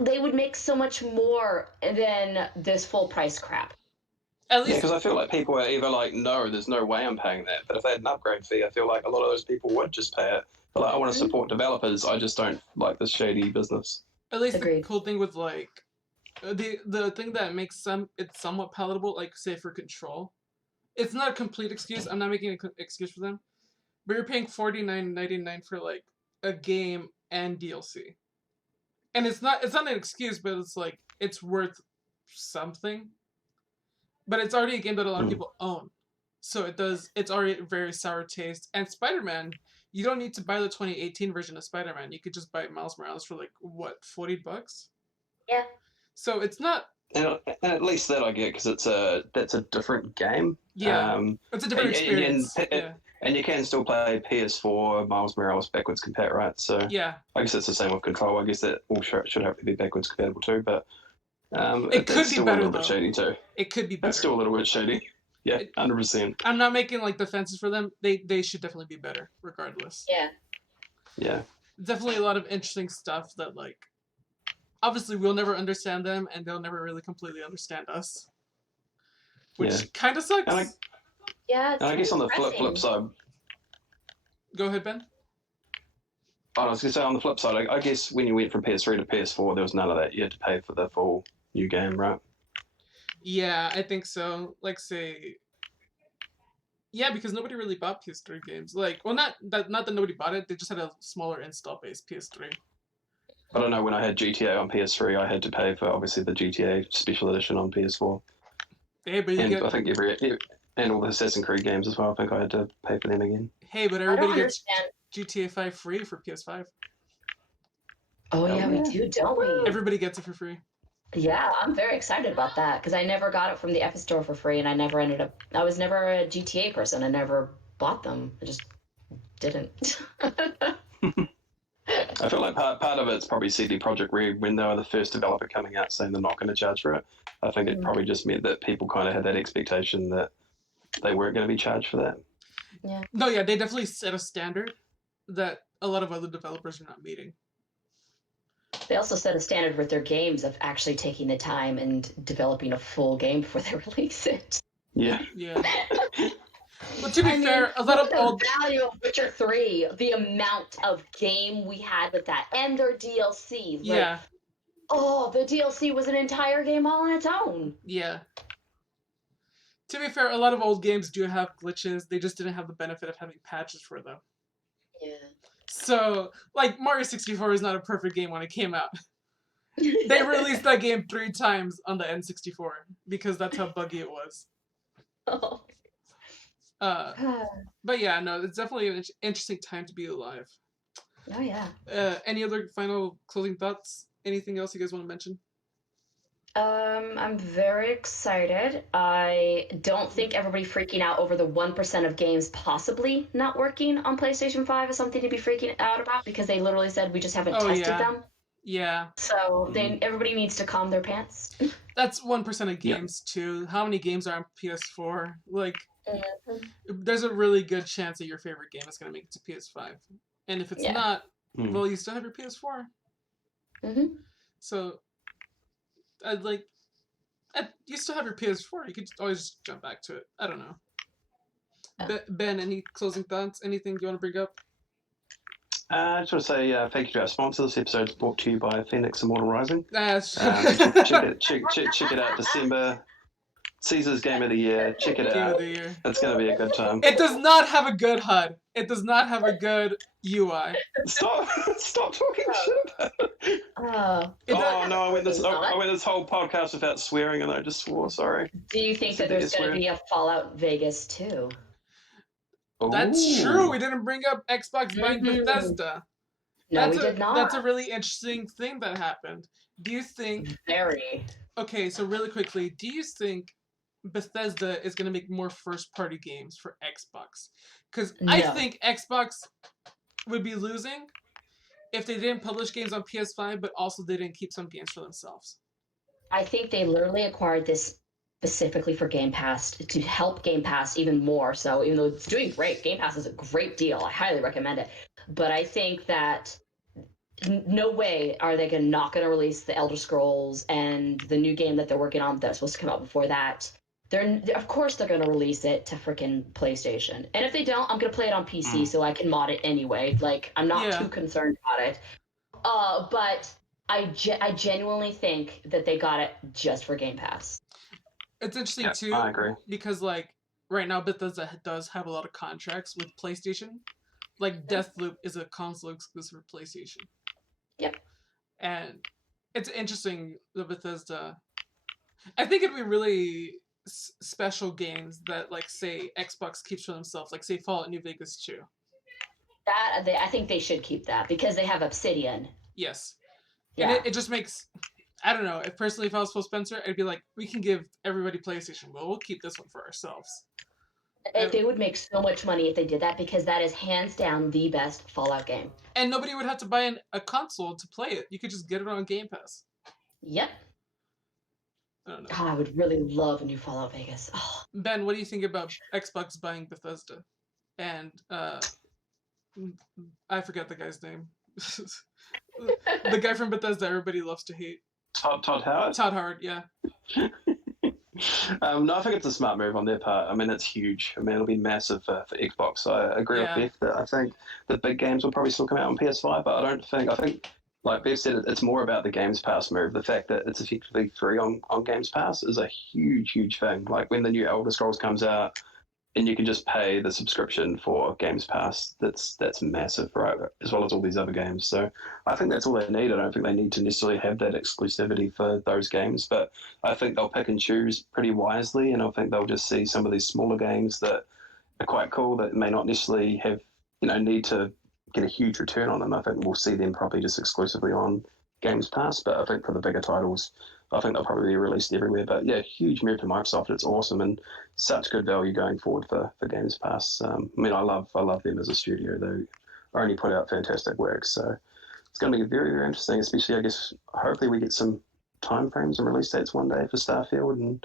They would make so much more than this full price crap. At Yeah, least because I feel like people are either like, no, there's no way I'm paying that. But if they had an upgrade fee, I feel like a lot of those people would just pay it. But like, I want to Mhm. support developers. I just don't like this shady business. at least the Agreed. cool thing with like the thing that makes it's somewhat palatable, like say for Control, it's not a complete excuse. I'm not making an excuse for them, but you're paying $49.99 for like a game and DLC, and it's not an excuse, but it's like it's worth something. But it's already a game that a lot of Mm. people own, so it's already a very sour taste. And Spider-Man, you don't need to buy the 2018 version of Spider-Man. You could just buy Miles Morales for like what, $40. Yeah. So it's not. And at least that I get because that's a different game. Yeah, it's a different And, experience. Yeah, and you can still play PS4 Miles Morales backwards compatible, right? So yeah. I guess it's the same with Control. I guess that all should hopefully be backwards compatible too. But It it's could be still a better little bit though. shady too. It could be It's better. still a little bit shady. Yeah, It, 100%. I'm not making like defenses for them. They should definitely be better, regardless. Yeah. Yeah. Definitely a lot of interesting stuff that like obviously we'll never understand them, and they'll never really completely understand us, which kind of sucks. Yeah, it's And I guess on the flip depressing. side, Go ahead, Ben. I was going to say on the flip side, I guess when you went from PS3 to PS4, there was none of that. You had to pay for the full new game, right? Yeah, I think so. Like, say, yeah, because nobody really bought PS3 games. Like, well, not that nobody bought it. They just had a smaller install base PS3. I don't know, when I had GTA on PS3, I had to pay for obviously the GTA Special Edition on PS4, Hey, but you and get I think and all the Assassin's Creed games as well. I think I had to pay for them again. hey, but I don't everybody gets understand. GTA 5 free for PS5. Oh yeah, we yeah. do, don't we? Everybody gets it for free. Yeah, I'm very excited about that because I never got it from the Epic Store for free, and I was never a GTA person. I never bought them. I just didn't. I feel like part of it's probably CD Projekt Red when they were the first developer coming out saying they're not going to charge for it. I think it probably just meant that people kind of had that expectation that they weren't going to be charged for that. Yeah. No, yeah, they definitely set a standard that a lot of other developers are not meeting. They also set a standard with their games of actually taking the time and developing a full game before they release it. Yeah. Yeah. But to be fair, a lot of the value of Witcher 3, the amount of game we had with that, and their DLC. Like, yeah. Oh, the DLC was an entire game all on its own. Yeah. To be fair, a lot of old games do have glitches. They just didn't have the benefit of having patches for them. Yeah. So, like, Mario 64 is not a perfect game when it came out. They released that game 3 times on the N64 because that's how buggy it was. Oh. But yeah, no, it's definitely an interesting time to be alive. Oh yeah. Any other final closing thoughts? Anything else you guys want to mention? I'm very excited. I don't think everybody freaking out over the 1% of games possibly not working on PlayStation 5 is something to be freaking out about because they literally said we just haven't tested them. Yeah. So then everybody needs to calm their pants. That's 1% of games too. How many games are on PS4? Like, there's a really good chance that your favorite game is going to make it to PS5. And if it's not, well, you still have your PS4. So, you still have your PS4. You could always jump back to it. I don't know. Ben, any closing thoughts? Anything you want to bring up? I just want to say thank you to our sponsor. This episode is brought to you by Phoenix Immortal Rising. Check it out, December. Caesar's Game of the Year. Check it out. It's going to be a good time. It does not have a good HUD. It does not have a good UI. Stop talking shit about it. Oh no, I went this whole podcast without swearing and I just swore, sorry. Do you think that there's going to be a Fallout Vegas 2? That's true. We didn't bring up Xbox buying Bethesda. No, we did not. That's a really interesting thing that happened. Do you think... Very. Okay, so really quickly, do you think Bethesda is going to make more first-party games for Xbox? Because I think Xbox would be losing if they didn't publish games on PS5, but also they didn't keep some games for themselves. I think they literally acquired this specifically for Game Pass to help Game Pass even more. So even though it's doing great, Game Pass is a great deal. I highly recommend it. But I think that no way are they not going to release the Elder Scrolls and the new game that they're working on that's supposed to come out before that. Of course they're going to release it to freaking PlayStation. And if they don't, I'm going to play it on PC so I can mod it anyway. Like, I'm not too concerned about it. But I genuinely think that they got it just for Game Pass. It's interesting too. I agree. Because like right now Bethesda does have a lot of contracts with PlayStation. Like Deathloop is a console exclusive for PlayStation. Yep. And it's interesting that Bethesda. I think it'd be really special games that like say Xbox keeps for themselves, like say Fallout New Vegas 2. I think they should keep that because they have Obsidian. Yes. Yeah. And it just makes. I don't know. If I was Phil Spencer, I'd be like, we can give everybody PlayStation. Well, we'll keep this one for ourselves. They would make so much money if they did that because that is hands down the best Fallout game. And nobody would have to buy a console to play it. You could just get it on Game Pass. Yep. I don't know. God, I would really love a new Fallout Vegas. Oh. Ben, what do you think about Xbox buying Bethesda? And I forget the guy's name. The guy from Bethesda everybody loves to hate. Todd Howard. Todd Howard, yeah. No, I think it's a smart move on their part. I mean, it's huge. I mean, it'll be massive for Xbox. I agree with Beth that I think the big games will probably still come out on PS5, but I think, like Beth said, it's more about the Games Pass move. The fact that it's effectively free on Games Pass is a huge, huge thing. Like when the new Elder Scrolls comes out, and you can just pay the subscription for Games Pass. That's massive, right? As well as all these other games. So I think that's all they need. I don't think they need to necessarily have that exclusivity for those games, but I think they'll pick and choose pretty wisely, and I think they'll just see some of these smaller games that are quite cool that may not necessarily have need to get a huge return on them. I think we'll see them probably just exclusively on Games Pass, but I think for the bigger titles, I think they'll probably be released everywhere. But yeah, huge move to Microsoft. It's awesome and such good value going forward for Games Pass. I mean, I love them as a studio. They only put out fantastic work, so it's going to be very, very interesting. Especially, I guess, hopefully we get some time frames and release dates one day for Starfield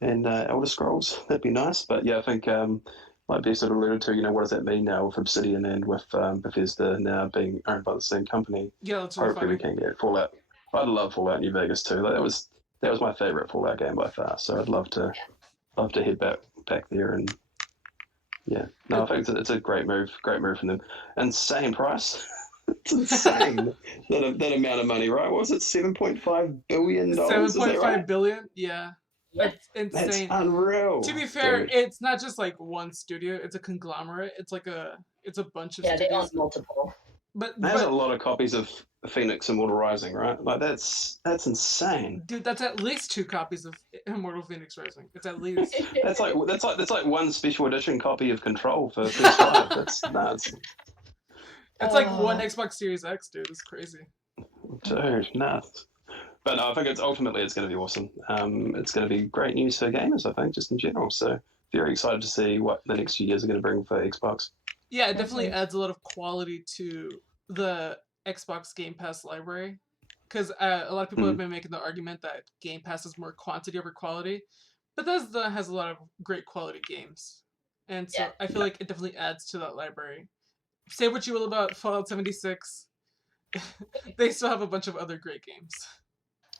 and Elder Scrolls. That'd be nice. But yeah, I think like Beth sort of alluded to, what does that mean now with Obsidian and with Bethesda now being owned by the same company? Yeah, that's really hopefully funny. We can get Fallout. I'd love Fallout New Vegas too. Like, that was my favorite Fallout game by far. So I'd love to head back there and yeah. No, I think it's a great move from them. Insane price. It's insane that amount of money, right? What was it, $7.5 billion? $7.5 billion? Yeah. That's insane. That's unreal. To be fair, dude. it's not just like one studio, it's a conglomerate. It's a bunch of studios. They own multiple. But there's a lot of copies of Phoenix Immortal Rising, right? Like that's insane. Dude, that's at least 2 copies of Immortal Phoenix Rising. It's at least. that's like one special edition copy of Control for PS5. That's nuts. It's like one Xbox Series X, dude. It's crazy. Dude, nuts. But no, I think it's going to be awesome. It's going to be great news for gamers, I think, just in general. So very excited to see what the next few years are going to bring for Xbox. Yeah, it definitely adds a lot of quality to the Xbox Game Pass library. Because a lot of people have been making the argument that Game Pass is more quantity over quality. Bethesda has a lot of great quality games. And so I feel like it definitely adds to that library. Say what you will about Fallout 76. They still have a bunch of other great games.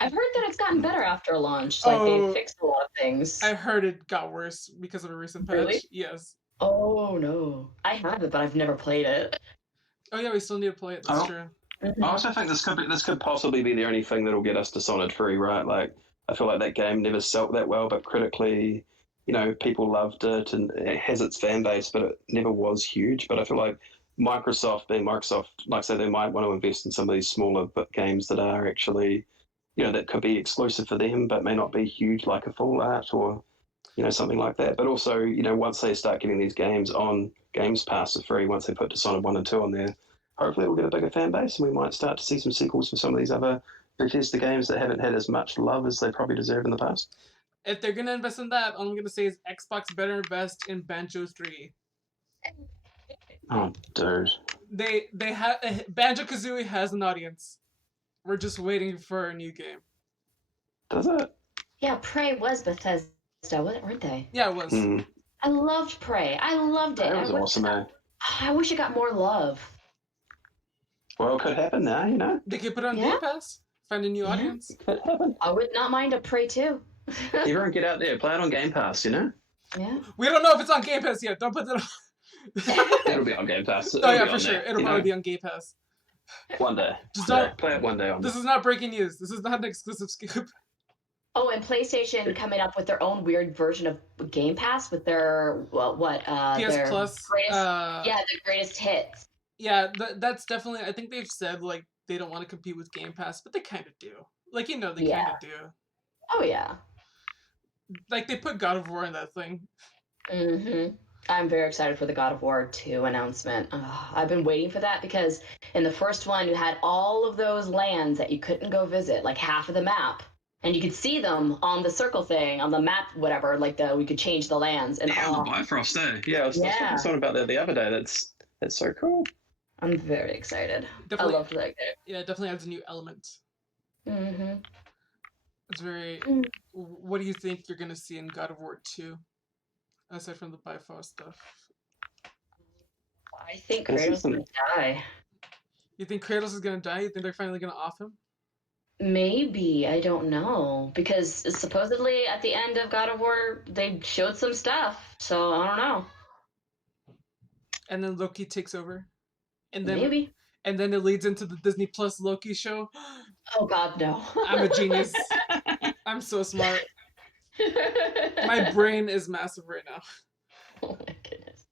I've heard that it's gotten better after launch. Like they fixed a lot of things. I heard it got worse because of a recent patch. Really? Yes. Oh no, I have it, but I've never played it. Oh yeah, we still need to play it. That's true. I also think this could possibly be the only thing that'll get us Dishonored 3, right? Like I feel like that game never sold that well, but critically, people loved it and it has its fan base, but it never was huge. But I feel like Microsoft, like I say, they might want to invest in some of these smaller games that are actually, that could be exclusive for them, but may not be huge like a Fallout or, something like that. But also, once they start getting these games on Games Pass for free, once they put Dishonored 1 and 2 on there, hopefully it'll get a bigger fan base and we might start to see some sequels for some of these other Bethesda games that haven't had as much love as they probably deserve in the past. If they're going to invest in that, all I'm going to say is Xbox better invest in Banjo 3. Oh, dude. They have Banjo-Kazooie has an audience. We're just waiting for a new game. Does it? Yeah, Prey was Bethesda, weren't they? Yeah, it was. I loved Prey. I loved it. That was awesome, eh? I wish it got more love. Well, it could happen now, They could put it on Game Pass. Find a new audience. Could happen. I would not mind a Prey 2. Everyone get out there, play it on Game Pass, Yeah. We don't know if it's on Game Pass yet. Don't put that on. It'll be on Game Pass. Oh yeah, for sure. It'll probably be on Game Pass. One day. Just don't play it one day on. This is not breaking news. This is not an exclusive scoop. Oh, and PlayStation coming up with their own weird version of Game Pass with their PS their Plus. Greatest, the greatest hits. Yeah, that's definitely. I think they've said like they don't want to compete with Game Pass, but they kind of do. Like they kind of do. Oh yeah. Like they put God of War in that thing. I'm very excited for the God of War 2 announcement. I've been waiting for that because in the first one you had all of those lands that you couldn't go visit, like half of the map. And you could see them on the circle thing, on the map, whatever, we could change the lands. And the Bifrost, eh? Yeah, I was talking to someone about that the other day. That's so cool. I'm very excited. Definitely, I love that game. Yeah, it definitely adds a new element. It's very... What do you think you're going to see in God of War 2? Aside from the Bifrost stuff. I think Kratos is going to die. You think Kratos is gonna die? You think they're finally gonna off him? Maybe, I don't know. Because supposedly at the end of God of War, they showed some stuff. So I don't know. And then Loki takes over, and then Maybe. and then it leads into the Disney Plus Loki show. Oh God, no. I'm a genius. I'm so smart. My brain is massive right now. Oh my goodness.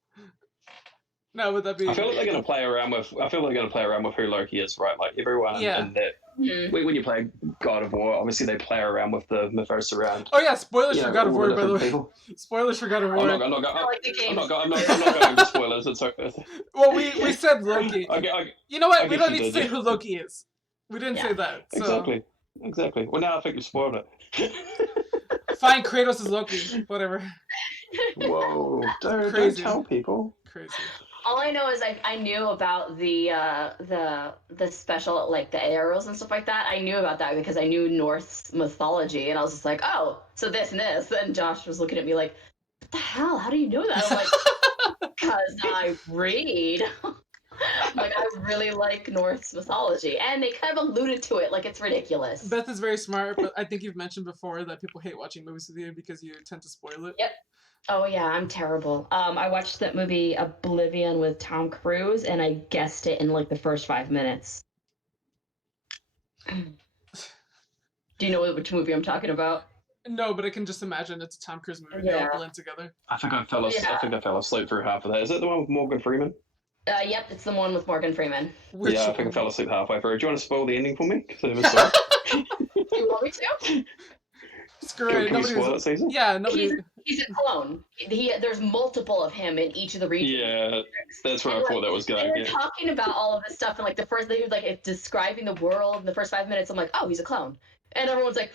No, would that be? I feel like they're going to play around with. I feel like they're going to play around with who Loki is, right? Like everyone Yeah. in that. Mhm. When you play God of War, obviously they play around with the mythos around. Oh yeah, spoilers you for know, God of all War, the by the way. different people. Spoilers for God of I'm War. not, I'm not, I like the I'm games. not, I'm not going to spoilers. It's okay. Well, we said Loki. I You know what? I We guess don't you need to did, say yeah. who Loki is. We didn't Yeah. say that. So. Exactly. Well, now I think you spoiled it. Fine, Kratos is Loki. Whatever. Whoa! Don't Crazy. tell people. Crazy. All I know is I knew about the special, like the arrows and stuff like that. I knew about that because I knew Norse mythology, and I was just like, oh, so this and this. And Josh was looking at me like, what the hell? How do you know that? I'm like, because I read. Like, I really like Norse mythology, and they kind of alluded to it like it's ridiculous. Beth is very smart, but I think you've mentioned before that people hate watching movies with you because you tend to spoil it. Yep. Oh yeah, I'm terrible. I watched that movie Oblivion with Tom Cruise, and I guessed it in like the first 5 minutes. Do you know which movie I'm talking about? No, but I can just imagine it's a Tom Cruise movie. They Yeah. all blend together. I think I fell asleep through half of that. Is it the one with Morgan Freeman? Yep, it's the one with Morgan Freeman. Which Yeah, I think I fell asleep halfway through. Do you want to spoil the ending for me? 'Cause it was so- Do you want me to? Screw Can it. we Nobody spoil it, was. Caesar? Yeah, nobody. He's a clone. There's multiple of him in each of the regions. Yeah, that's where I And, thought that was They going. were Yeah. talking about all of this stuff, and like the first, they were like it's describing the world in the first 5 minutes. I'm like, oh, he's a clone, and everyone's like,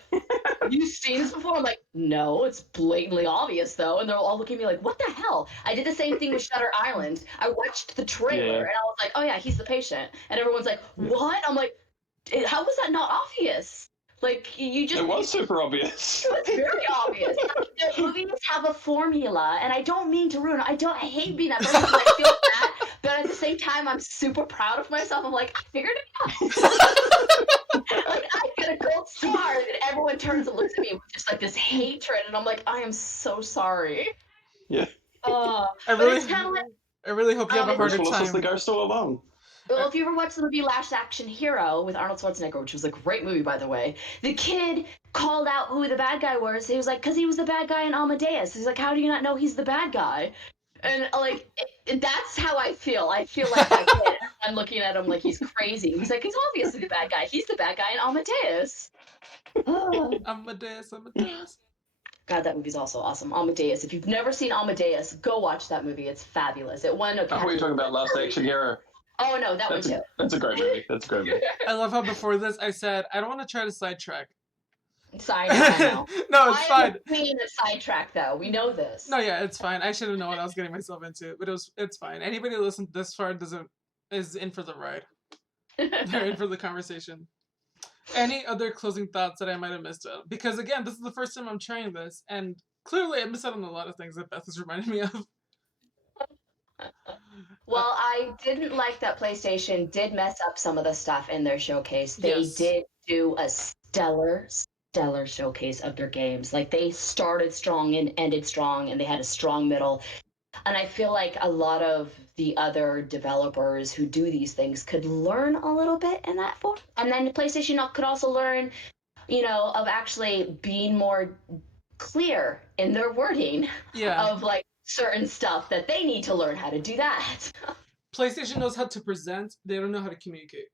you've seen this before? I'm like, no, it's blatantly obvious though, and they're all looking at me like, what the hell? I did the same thing with Shutter Island. I watched the trailer, Yeah. and I was like, oh yeah, he's the patient, and everyone's like, what? I'm like, how was that not obvious? Like you just. It was super obvious. It's very obvious. Like, the movies have a formula, and I don't mean to ruin it. I hate being that person because I feel bad, but at the same time, I'm super proud of myself. I'm like, I figured it out. Like, I get a gold star, and everyone turns and looks at me with just like this hatred, and I'm like, I am so sorry. Yeah. I But really, it's kind of like, I really hope you have a Bruce harder Bruce Willis was the time. ghost all along. well, if you ever watched the movie Last Action Hero with Arnold Schwarzenegger, which was a great movie, by the way, the kid called out who the bad guy was. He was like, because he was the bad guy in Amadeus. He's like, how do you not know he's the bad guy? And like, that's how I feel. I feel like that kid. I'm looking at him like he's crazy. He's like, he's obviously the bad guy. He's the bad guy in Amadeus. Amadeus. God, that movie's also awesome. Amadeus. If you've never seen Amadeus, go watch that movie. It's fabulous. It won. I thought you were talking about Last Action Hero. Oh no, that one too. That's a great movie. That's a great movie. I love how before this I said I don't want to try to sidetrack. Sorry, I know. No, it's I am fine. the queen of sidetrack, though. We know this. No, yeah, it's fine. I should have known what I was getting myself into, but it's fine. Anybody who listened this far is in for the ride. They're in for the conversation. Any other closing thoughts that I might have missed out? Because again, this is the first time I'm trying this, and clearly I missed out on a lot of things that Beth has reminded me of. Well, I didn't like that PlayStation did mess up some of the stuff in their showcase. They Yes. did do a stellar showcase of their games. Like, they started strong and ended strong, and they had a strong middle. And I feel like a lot of the other developers who do these things could learn a little bit in that form. And then PlayStation could also learn, of actually being more clear in their wording Yeah. of like certain stuff that they need to learn how to do that. PlayStation knows how to present, they don't know how to communicate.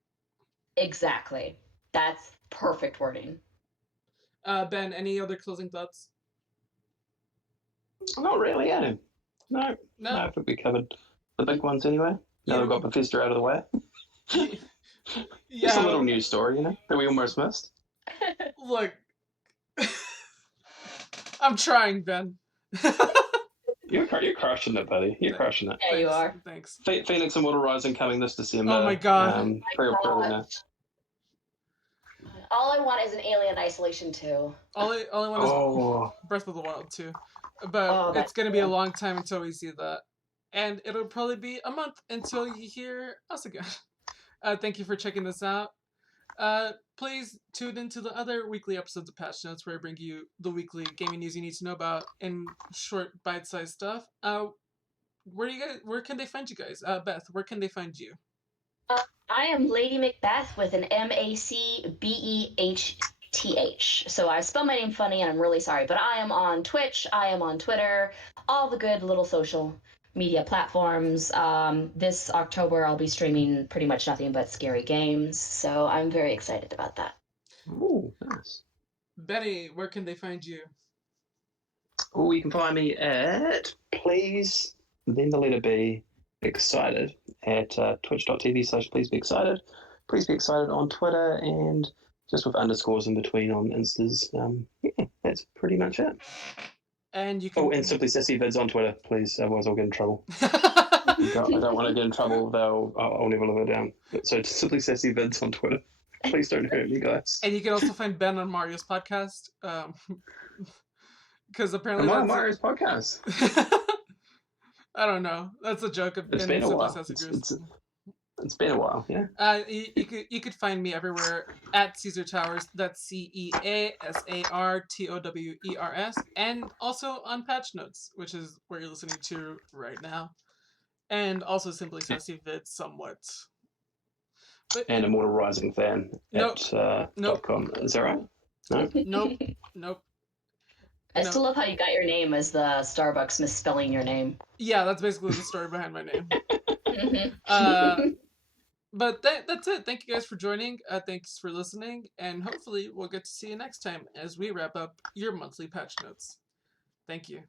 Exactly. That's perfect wording. Ben, any other closing thoughts? Not really, yeah. No, I think we covered the big ones anyway. Now we've got Bethesda out of the way. Just a little Yeah. news story, that we almost missed. Look. I'm trying, Ben. You're crushing it, buddy. You're crushing it. Yeah, you are. Thanks. Phoenix Immortal Rising coming this December. Oh my God. Pre-order now. All I want is an Alien Isolation 2. All I want is Oh, Breath of the Wild 2. But Oh, it's that's going to be a cool. long time until we see that. And it'll probably be a month until you hear us again. Thank you for checking this out. Please tune into the other weekly episodes of Patch Notes, where I bring you the weekly gaming news you need to know about in short, bite-sized stuff. Where can they find you guys? Beth, where can they find you? I am Lady Macbeth with an MacBehth. So I spell my name funny, and I'm really sorry. But I am on Twitch. I am on Twitter. All the good little social media platforms. This October, I'll be streaming pretty much nothing but scary games. So I'm very excited about that. Ooh, nice. Benny, where can they find you? Oh, you can find me at please, then the letter B, excited at twitch.tv/please be excited. Please be excited on Twitter and just with underscores in between on Instas. Yeah, that's pretty much it. And you can. Oh, and Simply Sassy Vids on Twitter, please. Otherwise, I'll get in trouble. I don't want to get in trouble, though. I'll never live it down. So, Simply Sassy Vids on Twitter. Please don't hurt me, guys. And you can also find Ben on Mario's podcast. Because apparently Am I on Mario's podcast? I don't know. That's a joke of It's Ben been a while. It's been a while, yeah. You could find me everywhere at Caesar Towers. That's CEASARTOWERS, and also on Patch Notes, which is where you're listening to right now, and also Simply Sassy Vid somewhat. But, and Immortal Rising fan at .com. Is that right? No. Nope. I still love how you got your name as the Starbucks misspelling your name. Yeah, that's basically the story behind my name. But that's it. Thank you guys for joining. Thanks for listening. And hopefully we'll get to see you next time as we wrap up your monthly Patch Notes. Thank you.